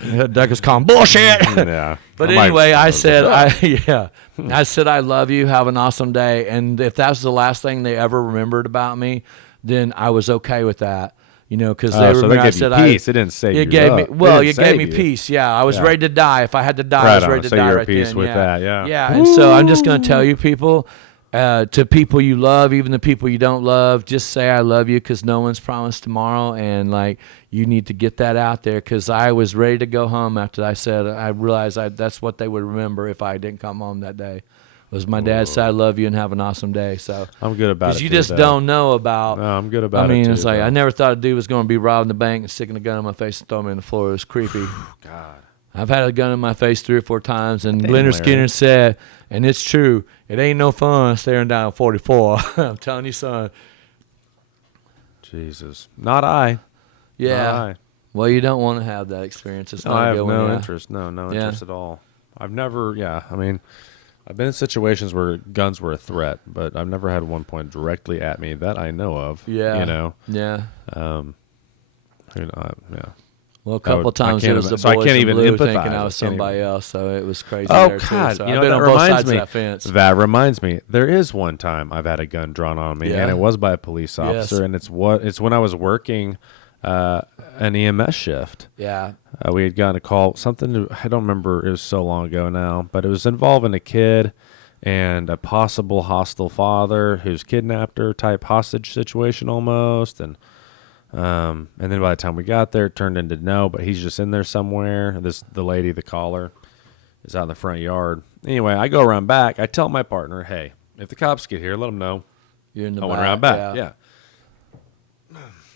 the duck is calling, bullshit. Yeah. But anyway, I said, I said, I love you, have an awesome day. And if that's the last thing they ever remembered about me, then I was okay with that. You know, because they so remember they I gave said you peace. It didn't save you it gave me up. well, It it didn't gave me save you. peace. Yeah, I was Yeah. ready to die. If I had to die, I Right was on. ready to So die you're at right peace then. with that, yeah. Yeah, and so I'm just going to tell you, people, to people you love, even the people you don't love, just say I love you, because no one's promised tomorrow, and like you need to get that out there. Because I was ready to go home after I said I realized that's what they would remember if I didn't come home that day. Was my dad said I love you and have an awesome day. So I'm good about it. because you too, just though. don't know about. No, I'm good about I mean, it. it's like though. I never thought a dude was going to be robbing the bank and sticking a gun in my face and throwing me on the floor. It was creepy. God. I've had a gun in my face 3 or 4 times, and Damn, Leonard Larry. Skinner said, and it's true, it ain't no fun staring down a 44. I'm telling you, son. Jesus. Not I. Yeah. Not I. Well, you don't want to have that experience. It's No, not I a have good one. no Yeah. interest. No Yeah. interest at all. I've never, I mean, I've been in situations where guns were a threat, but I've never had one point directly at me that I know of. Yeah. You know? Yeah. Yeah. Well, a couple would- I times can't it was the so I boys can't in even blue empathize. thinking I I was can't somebody even- else, so it was crazy Oh, there, God. too. So You I've know, been that on both reminds sides me. of that fence. That reminds me. There is one time I've had a gun drawn on me, Yeah. and it was by a police officer, Yes. and it's when I was working an EMS shift. Yeah. We had gotten a call, I don't remember, it was so long ago now, but it was involving a kid and a possible hostile father who's kidnapped her, type hostage situation almost. And then by the time we got there, it turned into no, but he's just in there somewhere. The lady, the caller, is out in the front yard. Anyway, I go around back. I tell my partner, hey, if the cops get here, let them know You're in the I went around back. Yeah.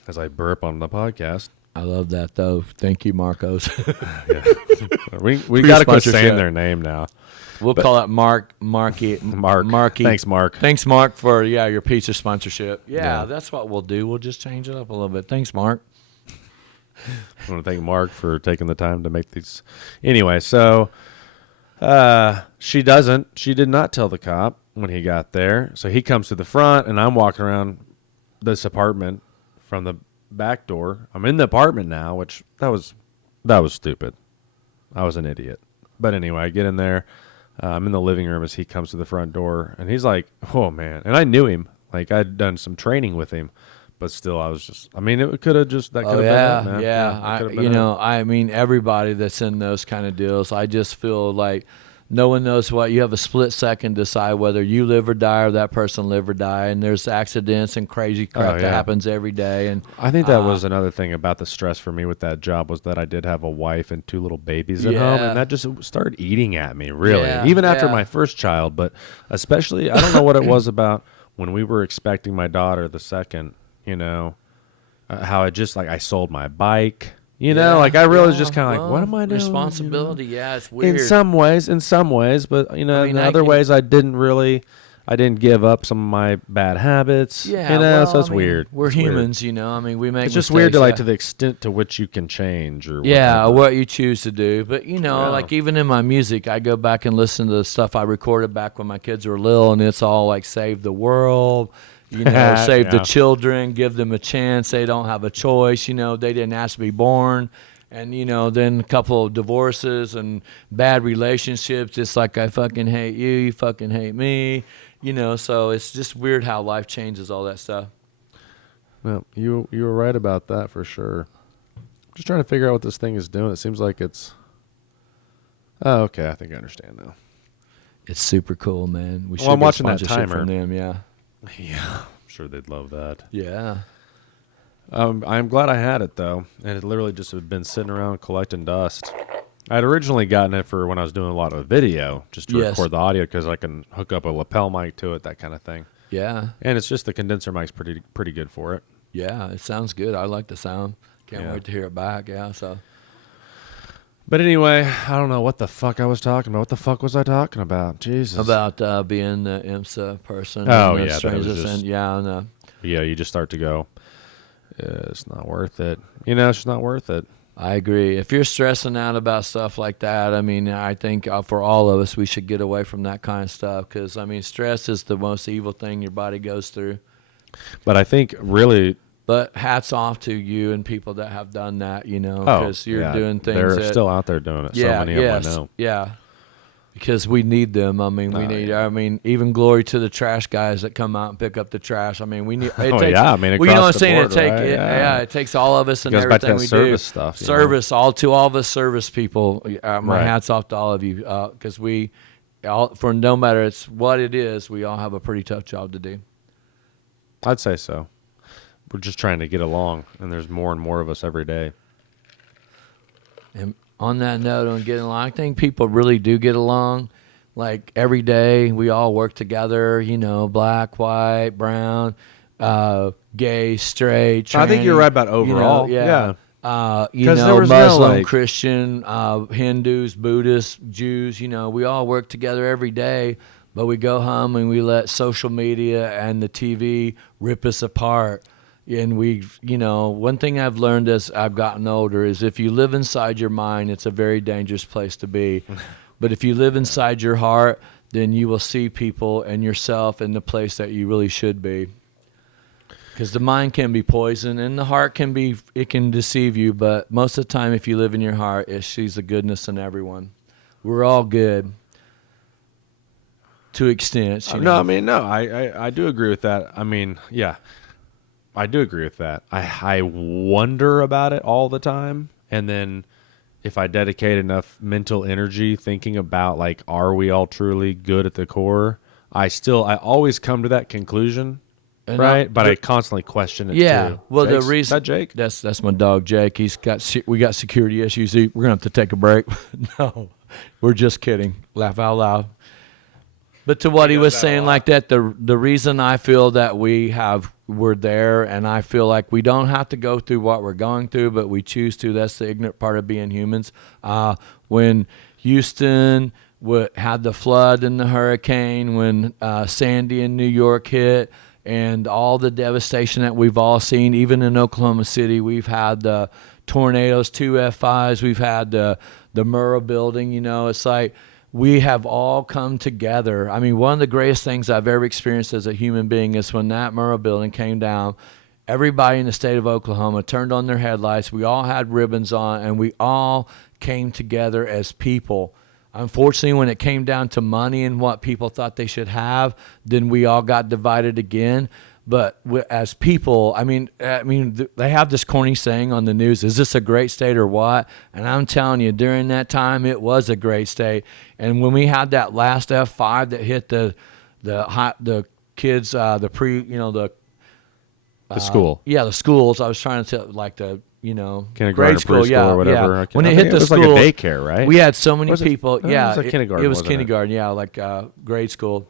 As I burp on the podcast. I love that, though. Thank you, Marcos. Yeah. we Free got to quit saying sponsorship. their name now. We'll call it Marky. Marky. Thanks, Mark. Thanks, Mark, for your pizza sponsorship. Yeah, Yeah. that's what we'll do. We'll just change it up a little bit. Thanks, Mark. I want to thank Mark for taking the time to make these. Anyway, so she did not tell the cop when he got there. So he comes to the front, and I'm walking around this apartment from the back door. I'm in the apartment now, which that was stupid. I was an idiot. But anyway, I get in there. I'm in the living room as he comes to the front door, and he's like, "Oh man!" And I knew him. Like I'd done some training with him, but still, I was just. I mean, it could have just that could have been it, man. Yeah. that could have been it. I mean, everybody that's in those kind of deals, I just feel like no one knows what. You have a split second to decide whether you live or die or that person live or die, and there's accidents and crazy crap that yeah. happens every day. And I think that was another thing about the stress for me with that job was that I did have a wife and 2 little babies at home, Yeah. and that just started eating at me, really. Yeah, Even after yeah. my first child, but especially, I don't know what it was about when we were expecting my daughter, the second, how I just, like, I sold my bike, like I really was just kind of like, what am I doing? Responsibility, yeah, it's weird. In some ways, but, I mean, in I other can- ways, I didn't give up some of my bad habits, Yeah, so it's I mean, weird. We're It's weird. humans, I mean, we make It's just weird to mistakes, to the extent to which you can change or yeah, whatever. what you choose to do. But, Yeah. like even in my music, I go back and listen to the stuff I recorded back when my kids were little, and it's all like save the world, save the Yeah. children, give them a chance. They don't have a choice. They didn't ask to be born. And, then a couple of divorces and bad relationships. It's like, I fucking hate you. You fucking hate me. So it's just weird how life changes all that stuff. Well, you were right about that for sure. Just trying to figure out what this thing is doing. It seems like it's. Oh, okay. I think I understand now. It's super cool, man. We should I'm get watching that sponsorship timer. from them, yeah. Yeah, I'm sure they'd love that. Yeah. I'm glad I had it though, and it literally just had been sitting around collecting dust. I'd originally gotten it for when I was doing a lot of video, just to Yes. record the audio because I can hook up a lapel mic to it, that kind of thing. Yeah. And it's just the condenser mic's pretty good for it. Yeah. It sounds good. I like the sound. Can't Yeah. wait to hear it back. Yeah. So But anyway, I don't know what the fuck I was talking about. What the fuck was I talking about? Jesus. about being the IMSA person. Oh, and the yeah, that was strangers just- and yeah, and Yeah, you just start to go, it's not worth it. It's just not worth it. I agree. If you're stressing out about stuff like that, I mean, I think for all of us, we should get away from that kind of stuff because, I mean, stress is the most evil thing your body goes through. But I think really, But hats off to you and people that have done that, you know, oh, because you're yeah, doing things they're that, still out there doing it. yeah, So many of them I know. yeah, because we need them. I mean, we Oh, need. yeah. I mean, even glory to the trash guys that come out and pick up the trash. I mean, we need. It Oh, takes, yeah, I mean, well, you know what I'm across the saying? board, right? Yeah, it takes all of us and Goes back to everything that we service do. stuff, you know? Service, all of us service people. My Right. hats off to all of you, because we, all for no matter it's what it is, we all have a pretty tough job to do. I'd say so. We're just trying to get along, and there's more and more of us every day. And on that note, on getting along, I think people really do get along. Like every day, we all work together. You know, black, white, brown, gay, straight. Tranny, I think you're right about overall. You know, Yeah. You 'Cause there know, was no, Muslim, like- Christian, Hindus, Buddhists, Jews. You know, we all work together every day. But we go home and we let social media and the TV rip us apart. And you know, one thing I've learned as I've gotten older is if you live inside your mind, it's a very dangerous place to be. But if you live inside your heart, then you will see people and yourself in the place that you really should be. Because the mind can be poison and the heart it can deceive you. But most of the time, if you live in your heart, it sees the goodness in everyone. We're all good to extents. You know? No, I mean, no, I do agree with that. I mean, yeah, I do agree with that. I wonder about it all the time. And then if I dedicate enough mental energy thinking about, like, are we all truly good at the core? I always come to that conclusion, And right? But I constantly question it yeah. too. Well, Jake's, the reason is that Jake? that's my dog Jake. We got security issues. We're gonna have to take a break. No, we're just kidding. Laugh out loud. But to what he was saying like that, the reason I feel that we're there, and I feel like we don't have to go through what we're going through, but we choose to. That's the ignorant part of being humans. When Houston had the flood and the hurricane, when Sandy in New York hit, and all the devastation that we've all seen, even in Oklahoma City, we've had the tornadoes, 2 F5s, we've had the Murrah building. You know, it's like we have all come together. I mean, one of the greatest things I've ever experienced as a human being is when that Murrah building came down. Everybody in the state of Oklahoma turned on their headlights. We all had ribbons on, and we all came together as people. Unfortunately, when it came down to money and what people thought they should have, then we all got divided again. But as people, I mean, they have this corny saying on the news, is this a great state or what? And I'm telling you, during that time, it was a great state. And when we had that last F5 that hit the kids, the school. Yeah, the schools. I was trying to tell, like the, Kindergarten, grade school, preschool, or whatever. Yeah. When I it think hit the was schools, like a daycare, right? we had so many Was it? people. No, Yeah, it was like kindergarten, It was wasn't it? kindergarten, yeah, like grade school.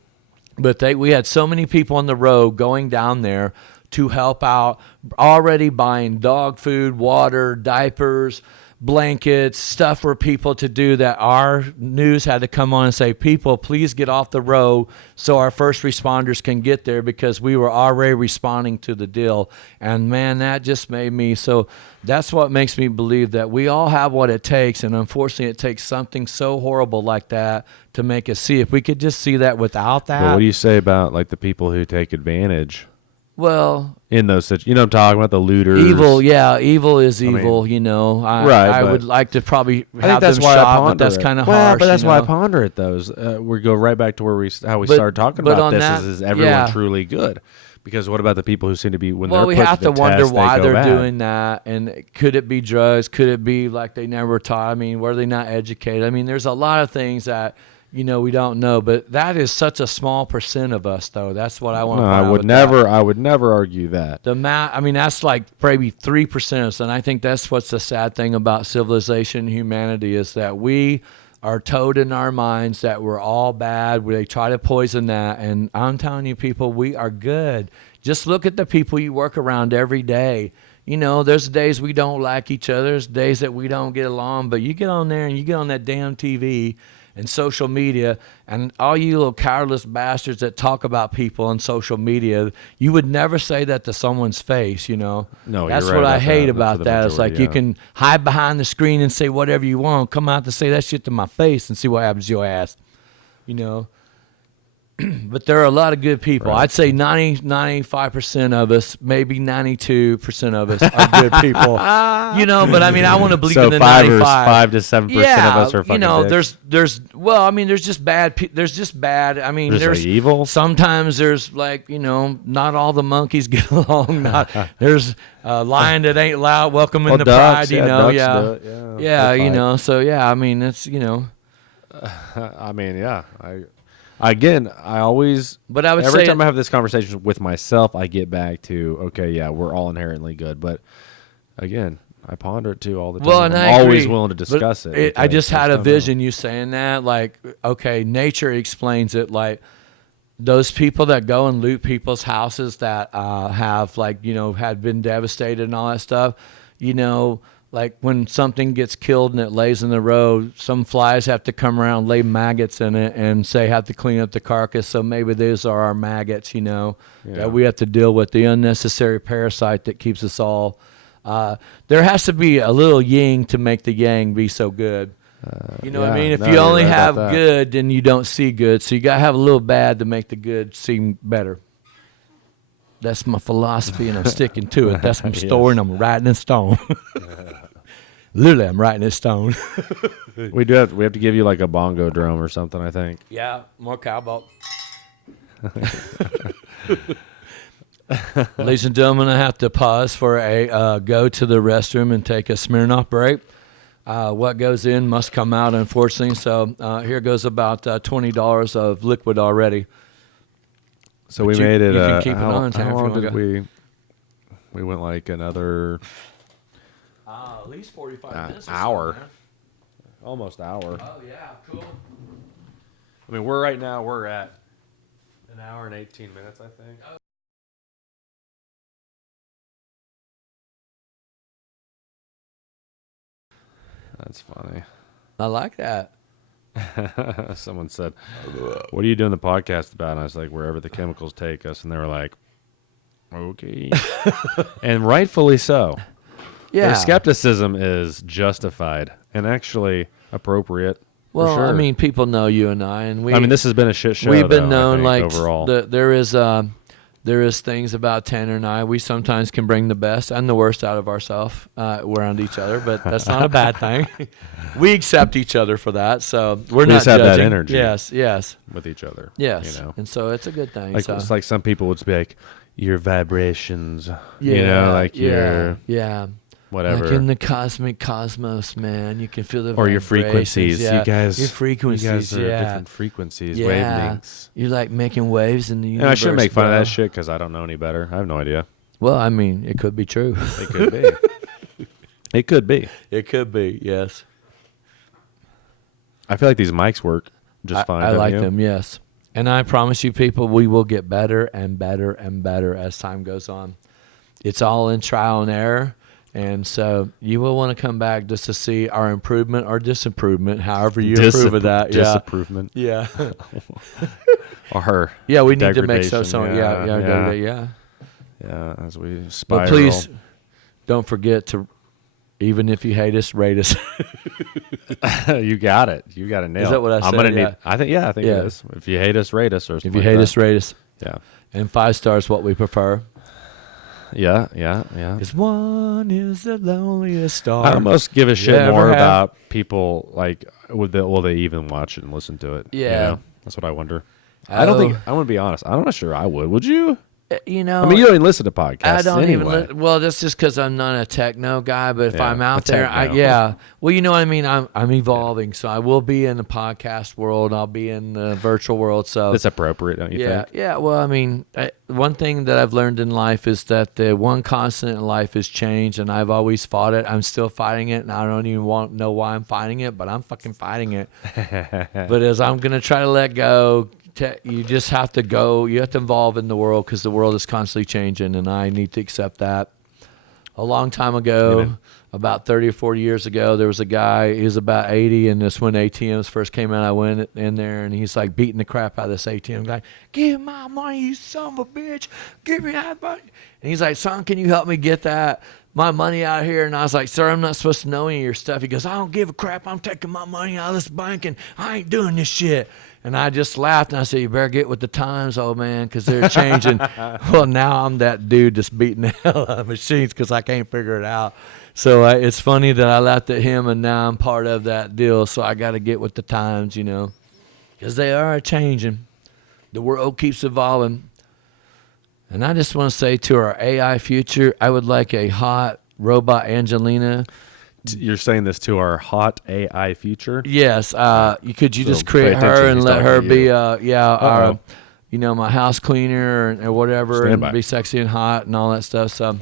But we had so many people on the road going down there to help out, already buying dog food, water, diapers, blankets, stuff for people to do that. Our news had to come on and say, people, please get off the road so our first responders can get there, because we were already responding to the deal. And man, that just made me, so that's what makes me believe that we all have what it takes. And unfortunately, it takes something so horrible like that to make us see. If we could just see that without that. But what do you say about, like, the people who take advantage Well, in those situations? You know what I'm talking about? The looters. evil, yeah, evil is mean, evil. right, I but would like to probably I have think that's them why I shot, ponder but that's it. kind of Well, harsh. but that's why I know? ponder it, though. We go right back to how we But- started talking but about on this. that- Is everyone yeah. truly good? Because what about the people who seem to be, when Well, they're we put have to to the wonder test, why they go they're bad. doing that, and could it be drugs? Could it be like they never were taught? I mean, were they not educated? I mean, there's a lot of things that we don't know, but that is such a small % of us, though. That's what I want to. No, point I out would with never. that. I would never argue that. I mean, that's like maybe 3% of us, and I think that's what's the sad thing about civilization, humanity, is that we are told in our minds that we're all bad. They try to poison that, and I'm telling you, people, we are good. Just look at the people you work around every day. There's days we don't like each other. There's days that we don't get along, but you get on there and you get on that damn TV, and social media, and all you little cowardless bastards that talk about people on social media, you would never say that to someone's face, you know. No, that's you're right what I about hate that, about for the that. It's like majority, you yeah. can hide behind the screen and say whatever you want. Come out to say that shit to my face and see what happens to your ass, you know. But there are a lot of good people. Right. I'd say 95% of us, maybe 92% of us are good people. You know, but I mean, I want to believe So in the 5 95. to 7% of Yeah, us are fucking you know, dicks. there's just bad. There's just bad. I mean, There's, there's like, evil? Sometimes there's like, you know, not all the monkeys get along. There's a lion that ain't loud, welcoming Well, the ducks, pride. You yeah, know, ducks yeah, do it, yeah, yeah, they you fight. know. So yeah, I mean, it's, you know. I mean, yeah. I always. But I would every say time I have this conversation with myself, I get back to, okay, yeah, we're all inherently good. But again, I ponder it too all the time. Well, and I'm I always agree. willing to But discuss it. I because just had a don't know. vision. You saying that, like, okay, nature explains it. Like those people that go and loot people's houses that have, like, you know, had been devastated and all that stuff. You know, like when something gets killed and it lays in the road, some flies have to come around, lay maggots in it, and say have to clean up the carcass. So maybe those are our maggots, you know, Yeah. that we have to deal with, the unnecessary parasite that keeps us all. There has to be a little yin to make the yang be so good. You know what I yeah, mean? If no, you you're only right about have that. good, then you don't see good. So you got to have a little bad to make the good seem better. That's my philosophy, and I'm sticking to it. That's my Yes. story, and I'm writing in stone. Literally, I'm writing in stone. We have to give you like a bongo drum or something, I think. Yeah, more cowbell. Ladies and gentlemen, I have to pause for a go to the restroom and take a Smirnoff break. What goes in must come out, unfortunately. So here goes about $20 of liquid already. So But we you- made it. you can keep it how, on, Tam, how if you long wanna did go. we went like another At least 45 minutes. hour. Almost hour. Oh, yeah, cool. I mean, we're at an hour and 18 minutes, I think. That's funny. I like that. Someone said, "What are you doing the podcast about?" And I was like, "Wherever the chemicals take us." And they were like, "Okay," and rightfully so. Yeah. Their skepticism is justified and actually appropriate. Well, for sure. I mean, people know you and and we. I mean, this has been a shit show. We've been though, I known think, like overall. there is things about Tanner and I. We sometimes can bring the best and the worst out of ourselves around each other, but that's not a bad thing. We accept each other for that, so we're We not just have that judging. energy. Yes, with each other. yes. You know, And so it's a good thing. like so. it's like some people would be like, "Your vibrations," you know, like your yeah. whatever. Like in the cosmic cosmos, man, you can feel the or your vibrations, frequencies. Yeah. You guys, your frequencies, you guys are yeah. different frequencies, Yeah. wavelengths. You're like making waves in the universe. And I shouldn't make fun of bro. that shit because I don't know any better. I have no idea. Well, I mean, it could be true. It could be. It could be. It could be, yes. I feel like these mics work just fine. I don't like you? them, yes. And I promise you, people, we will get better and better and better as time goes on. It's all in trial and error. And so you will want to come back just to see our improvement or disimprovement, however you approve of that. Yeah. Disapprovement. Yeah. Or Yeah, we need to make so degradation, yeah. Yeah, as we spiral. But please don't forget to, even if you hate us, rate us. You got it. You got it nailed. Is that what I I'm said? gonna Yeah. need. I think. Yeah, I think Yeah. it is. If you hate us, rate us. Or If something you hate like us, rate us. that. And 5 stars what we prefer. Yeah. 'Cause one is the loneliest star. I almost give a shit ever more have? about people like will they even watch it and listen to it? You Yeah. know? That's what I wonder. I don't think. I'm gonna be honest. I'm not sure I would. Would you? You know, I mean, you don't even listen to podcasts. I don't anyway. even. Well, that's just because I'm not a techno guy. But if Yeah, I'm a out there, techno. yeah. Well, you know what I mean. I'm evolving, so I will be in the podcast world. I'll be in the virtual world. So That's appropriate, don't you yeah, think? yeah. Well, I mean, one thing that I've learned in life is that the one constant in life is change, and I've always fought it. I'm still fighting it, and I don't even know why I'm fighting it, but I'm fucking fighting it. But as I'm gonna try to let go. You just have to go. You have to evolve in the world because the world is constantly changing, and I need to accept that. a long time ago, Amen. about 30 or 40 years ago, there was a guy, he was about 80, and this when ATMs first came out, I went in there, and he's like beating the crap out of this ATM guy. Give me my money, you son of a bitch. Give me that money. And he's like, son, can you help me get my money out of here? And I was like, sir, I'm not supposed to know any of your stuff. He goes, I don't give a crap. I'm taking my money out of this bank, and I ain't doing this shit. And I just laughed, and I said, you better get with the times, old man, because they're changing. Well, now I'm that dude just beating the hell out of machines because I can't figure it out. So it's funny that I laughed at him, and now I'm part of that deal. So I got to get with the times, because they are changing. The world keeps evolving. And I just want to say to our AI future, I would like a hot robot Angelina. You're saying this to our hot AI future? Yes. Could you So just pay create attention, her and he's let her talking to be, you. our, my house cleaner or whatever, Stand and by. be sexy and hot and all that stuff. So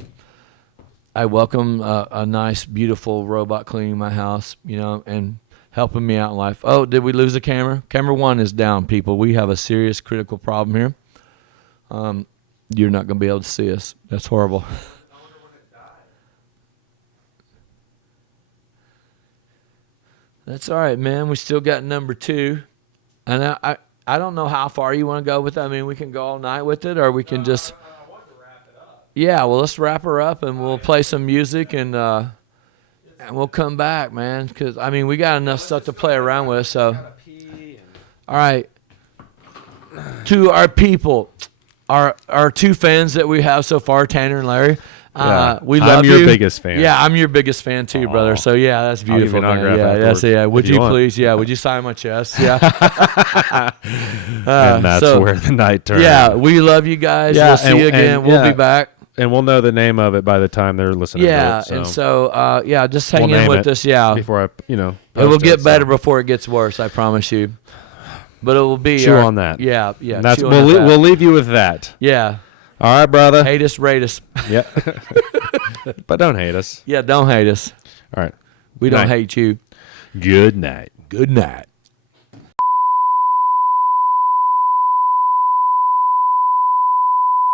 I welcome a nice, beautiful robot cleaning my house, and helping me out in life. Oh, did we lose the camera? Camera 1 is down, people. We have a serious critical problem here. You're not going to be able to see us. That's horrible. That's all right, man. We still got number 2. And I don't know how far you want to go with it. I mean, we can go all night with it, or we can just... I wanted to wrap it up. Yeah, well, let's wrap her up, and we'll play some music, and we'll come back, man. Because, I mean, we got enough stuff to play around with, so... All right. To our people, our 2 fans that we have so far, Tanner and Larry, Yeah. we love I'm you. your biggest fan. Yeah, I'm your biggest fan too, brother. Aw. So yeah, that's I'll give you beautiful, an man. autograph Yeah, afterwards, yeah. Would if you you want. please? Yeah, would you sign my chest? Yeah. And that's so- where the night turns. Yeah, we love you guys. Yeah, We'll see you again. and We'll yeah. be back. And we'll know the name of it by the time they're listening Yeah, to it. and so just hang we'll in name with it us. Yeah, before I, it will post get so. better before it gets worse. I promise you. But it will be Chew on that. Yeah, yeah. And that's chew on we'll that. we'll leave you with that. Yeah, All right, brother. hate us, rate us. Yeah. But don't hate us. Yeah, don't hate us. All right. We don't Night. hate you. Good night. Good night.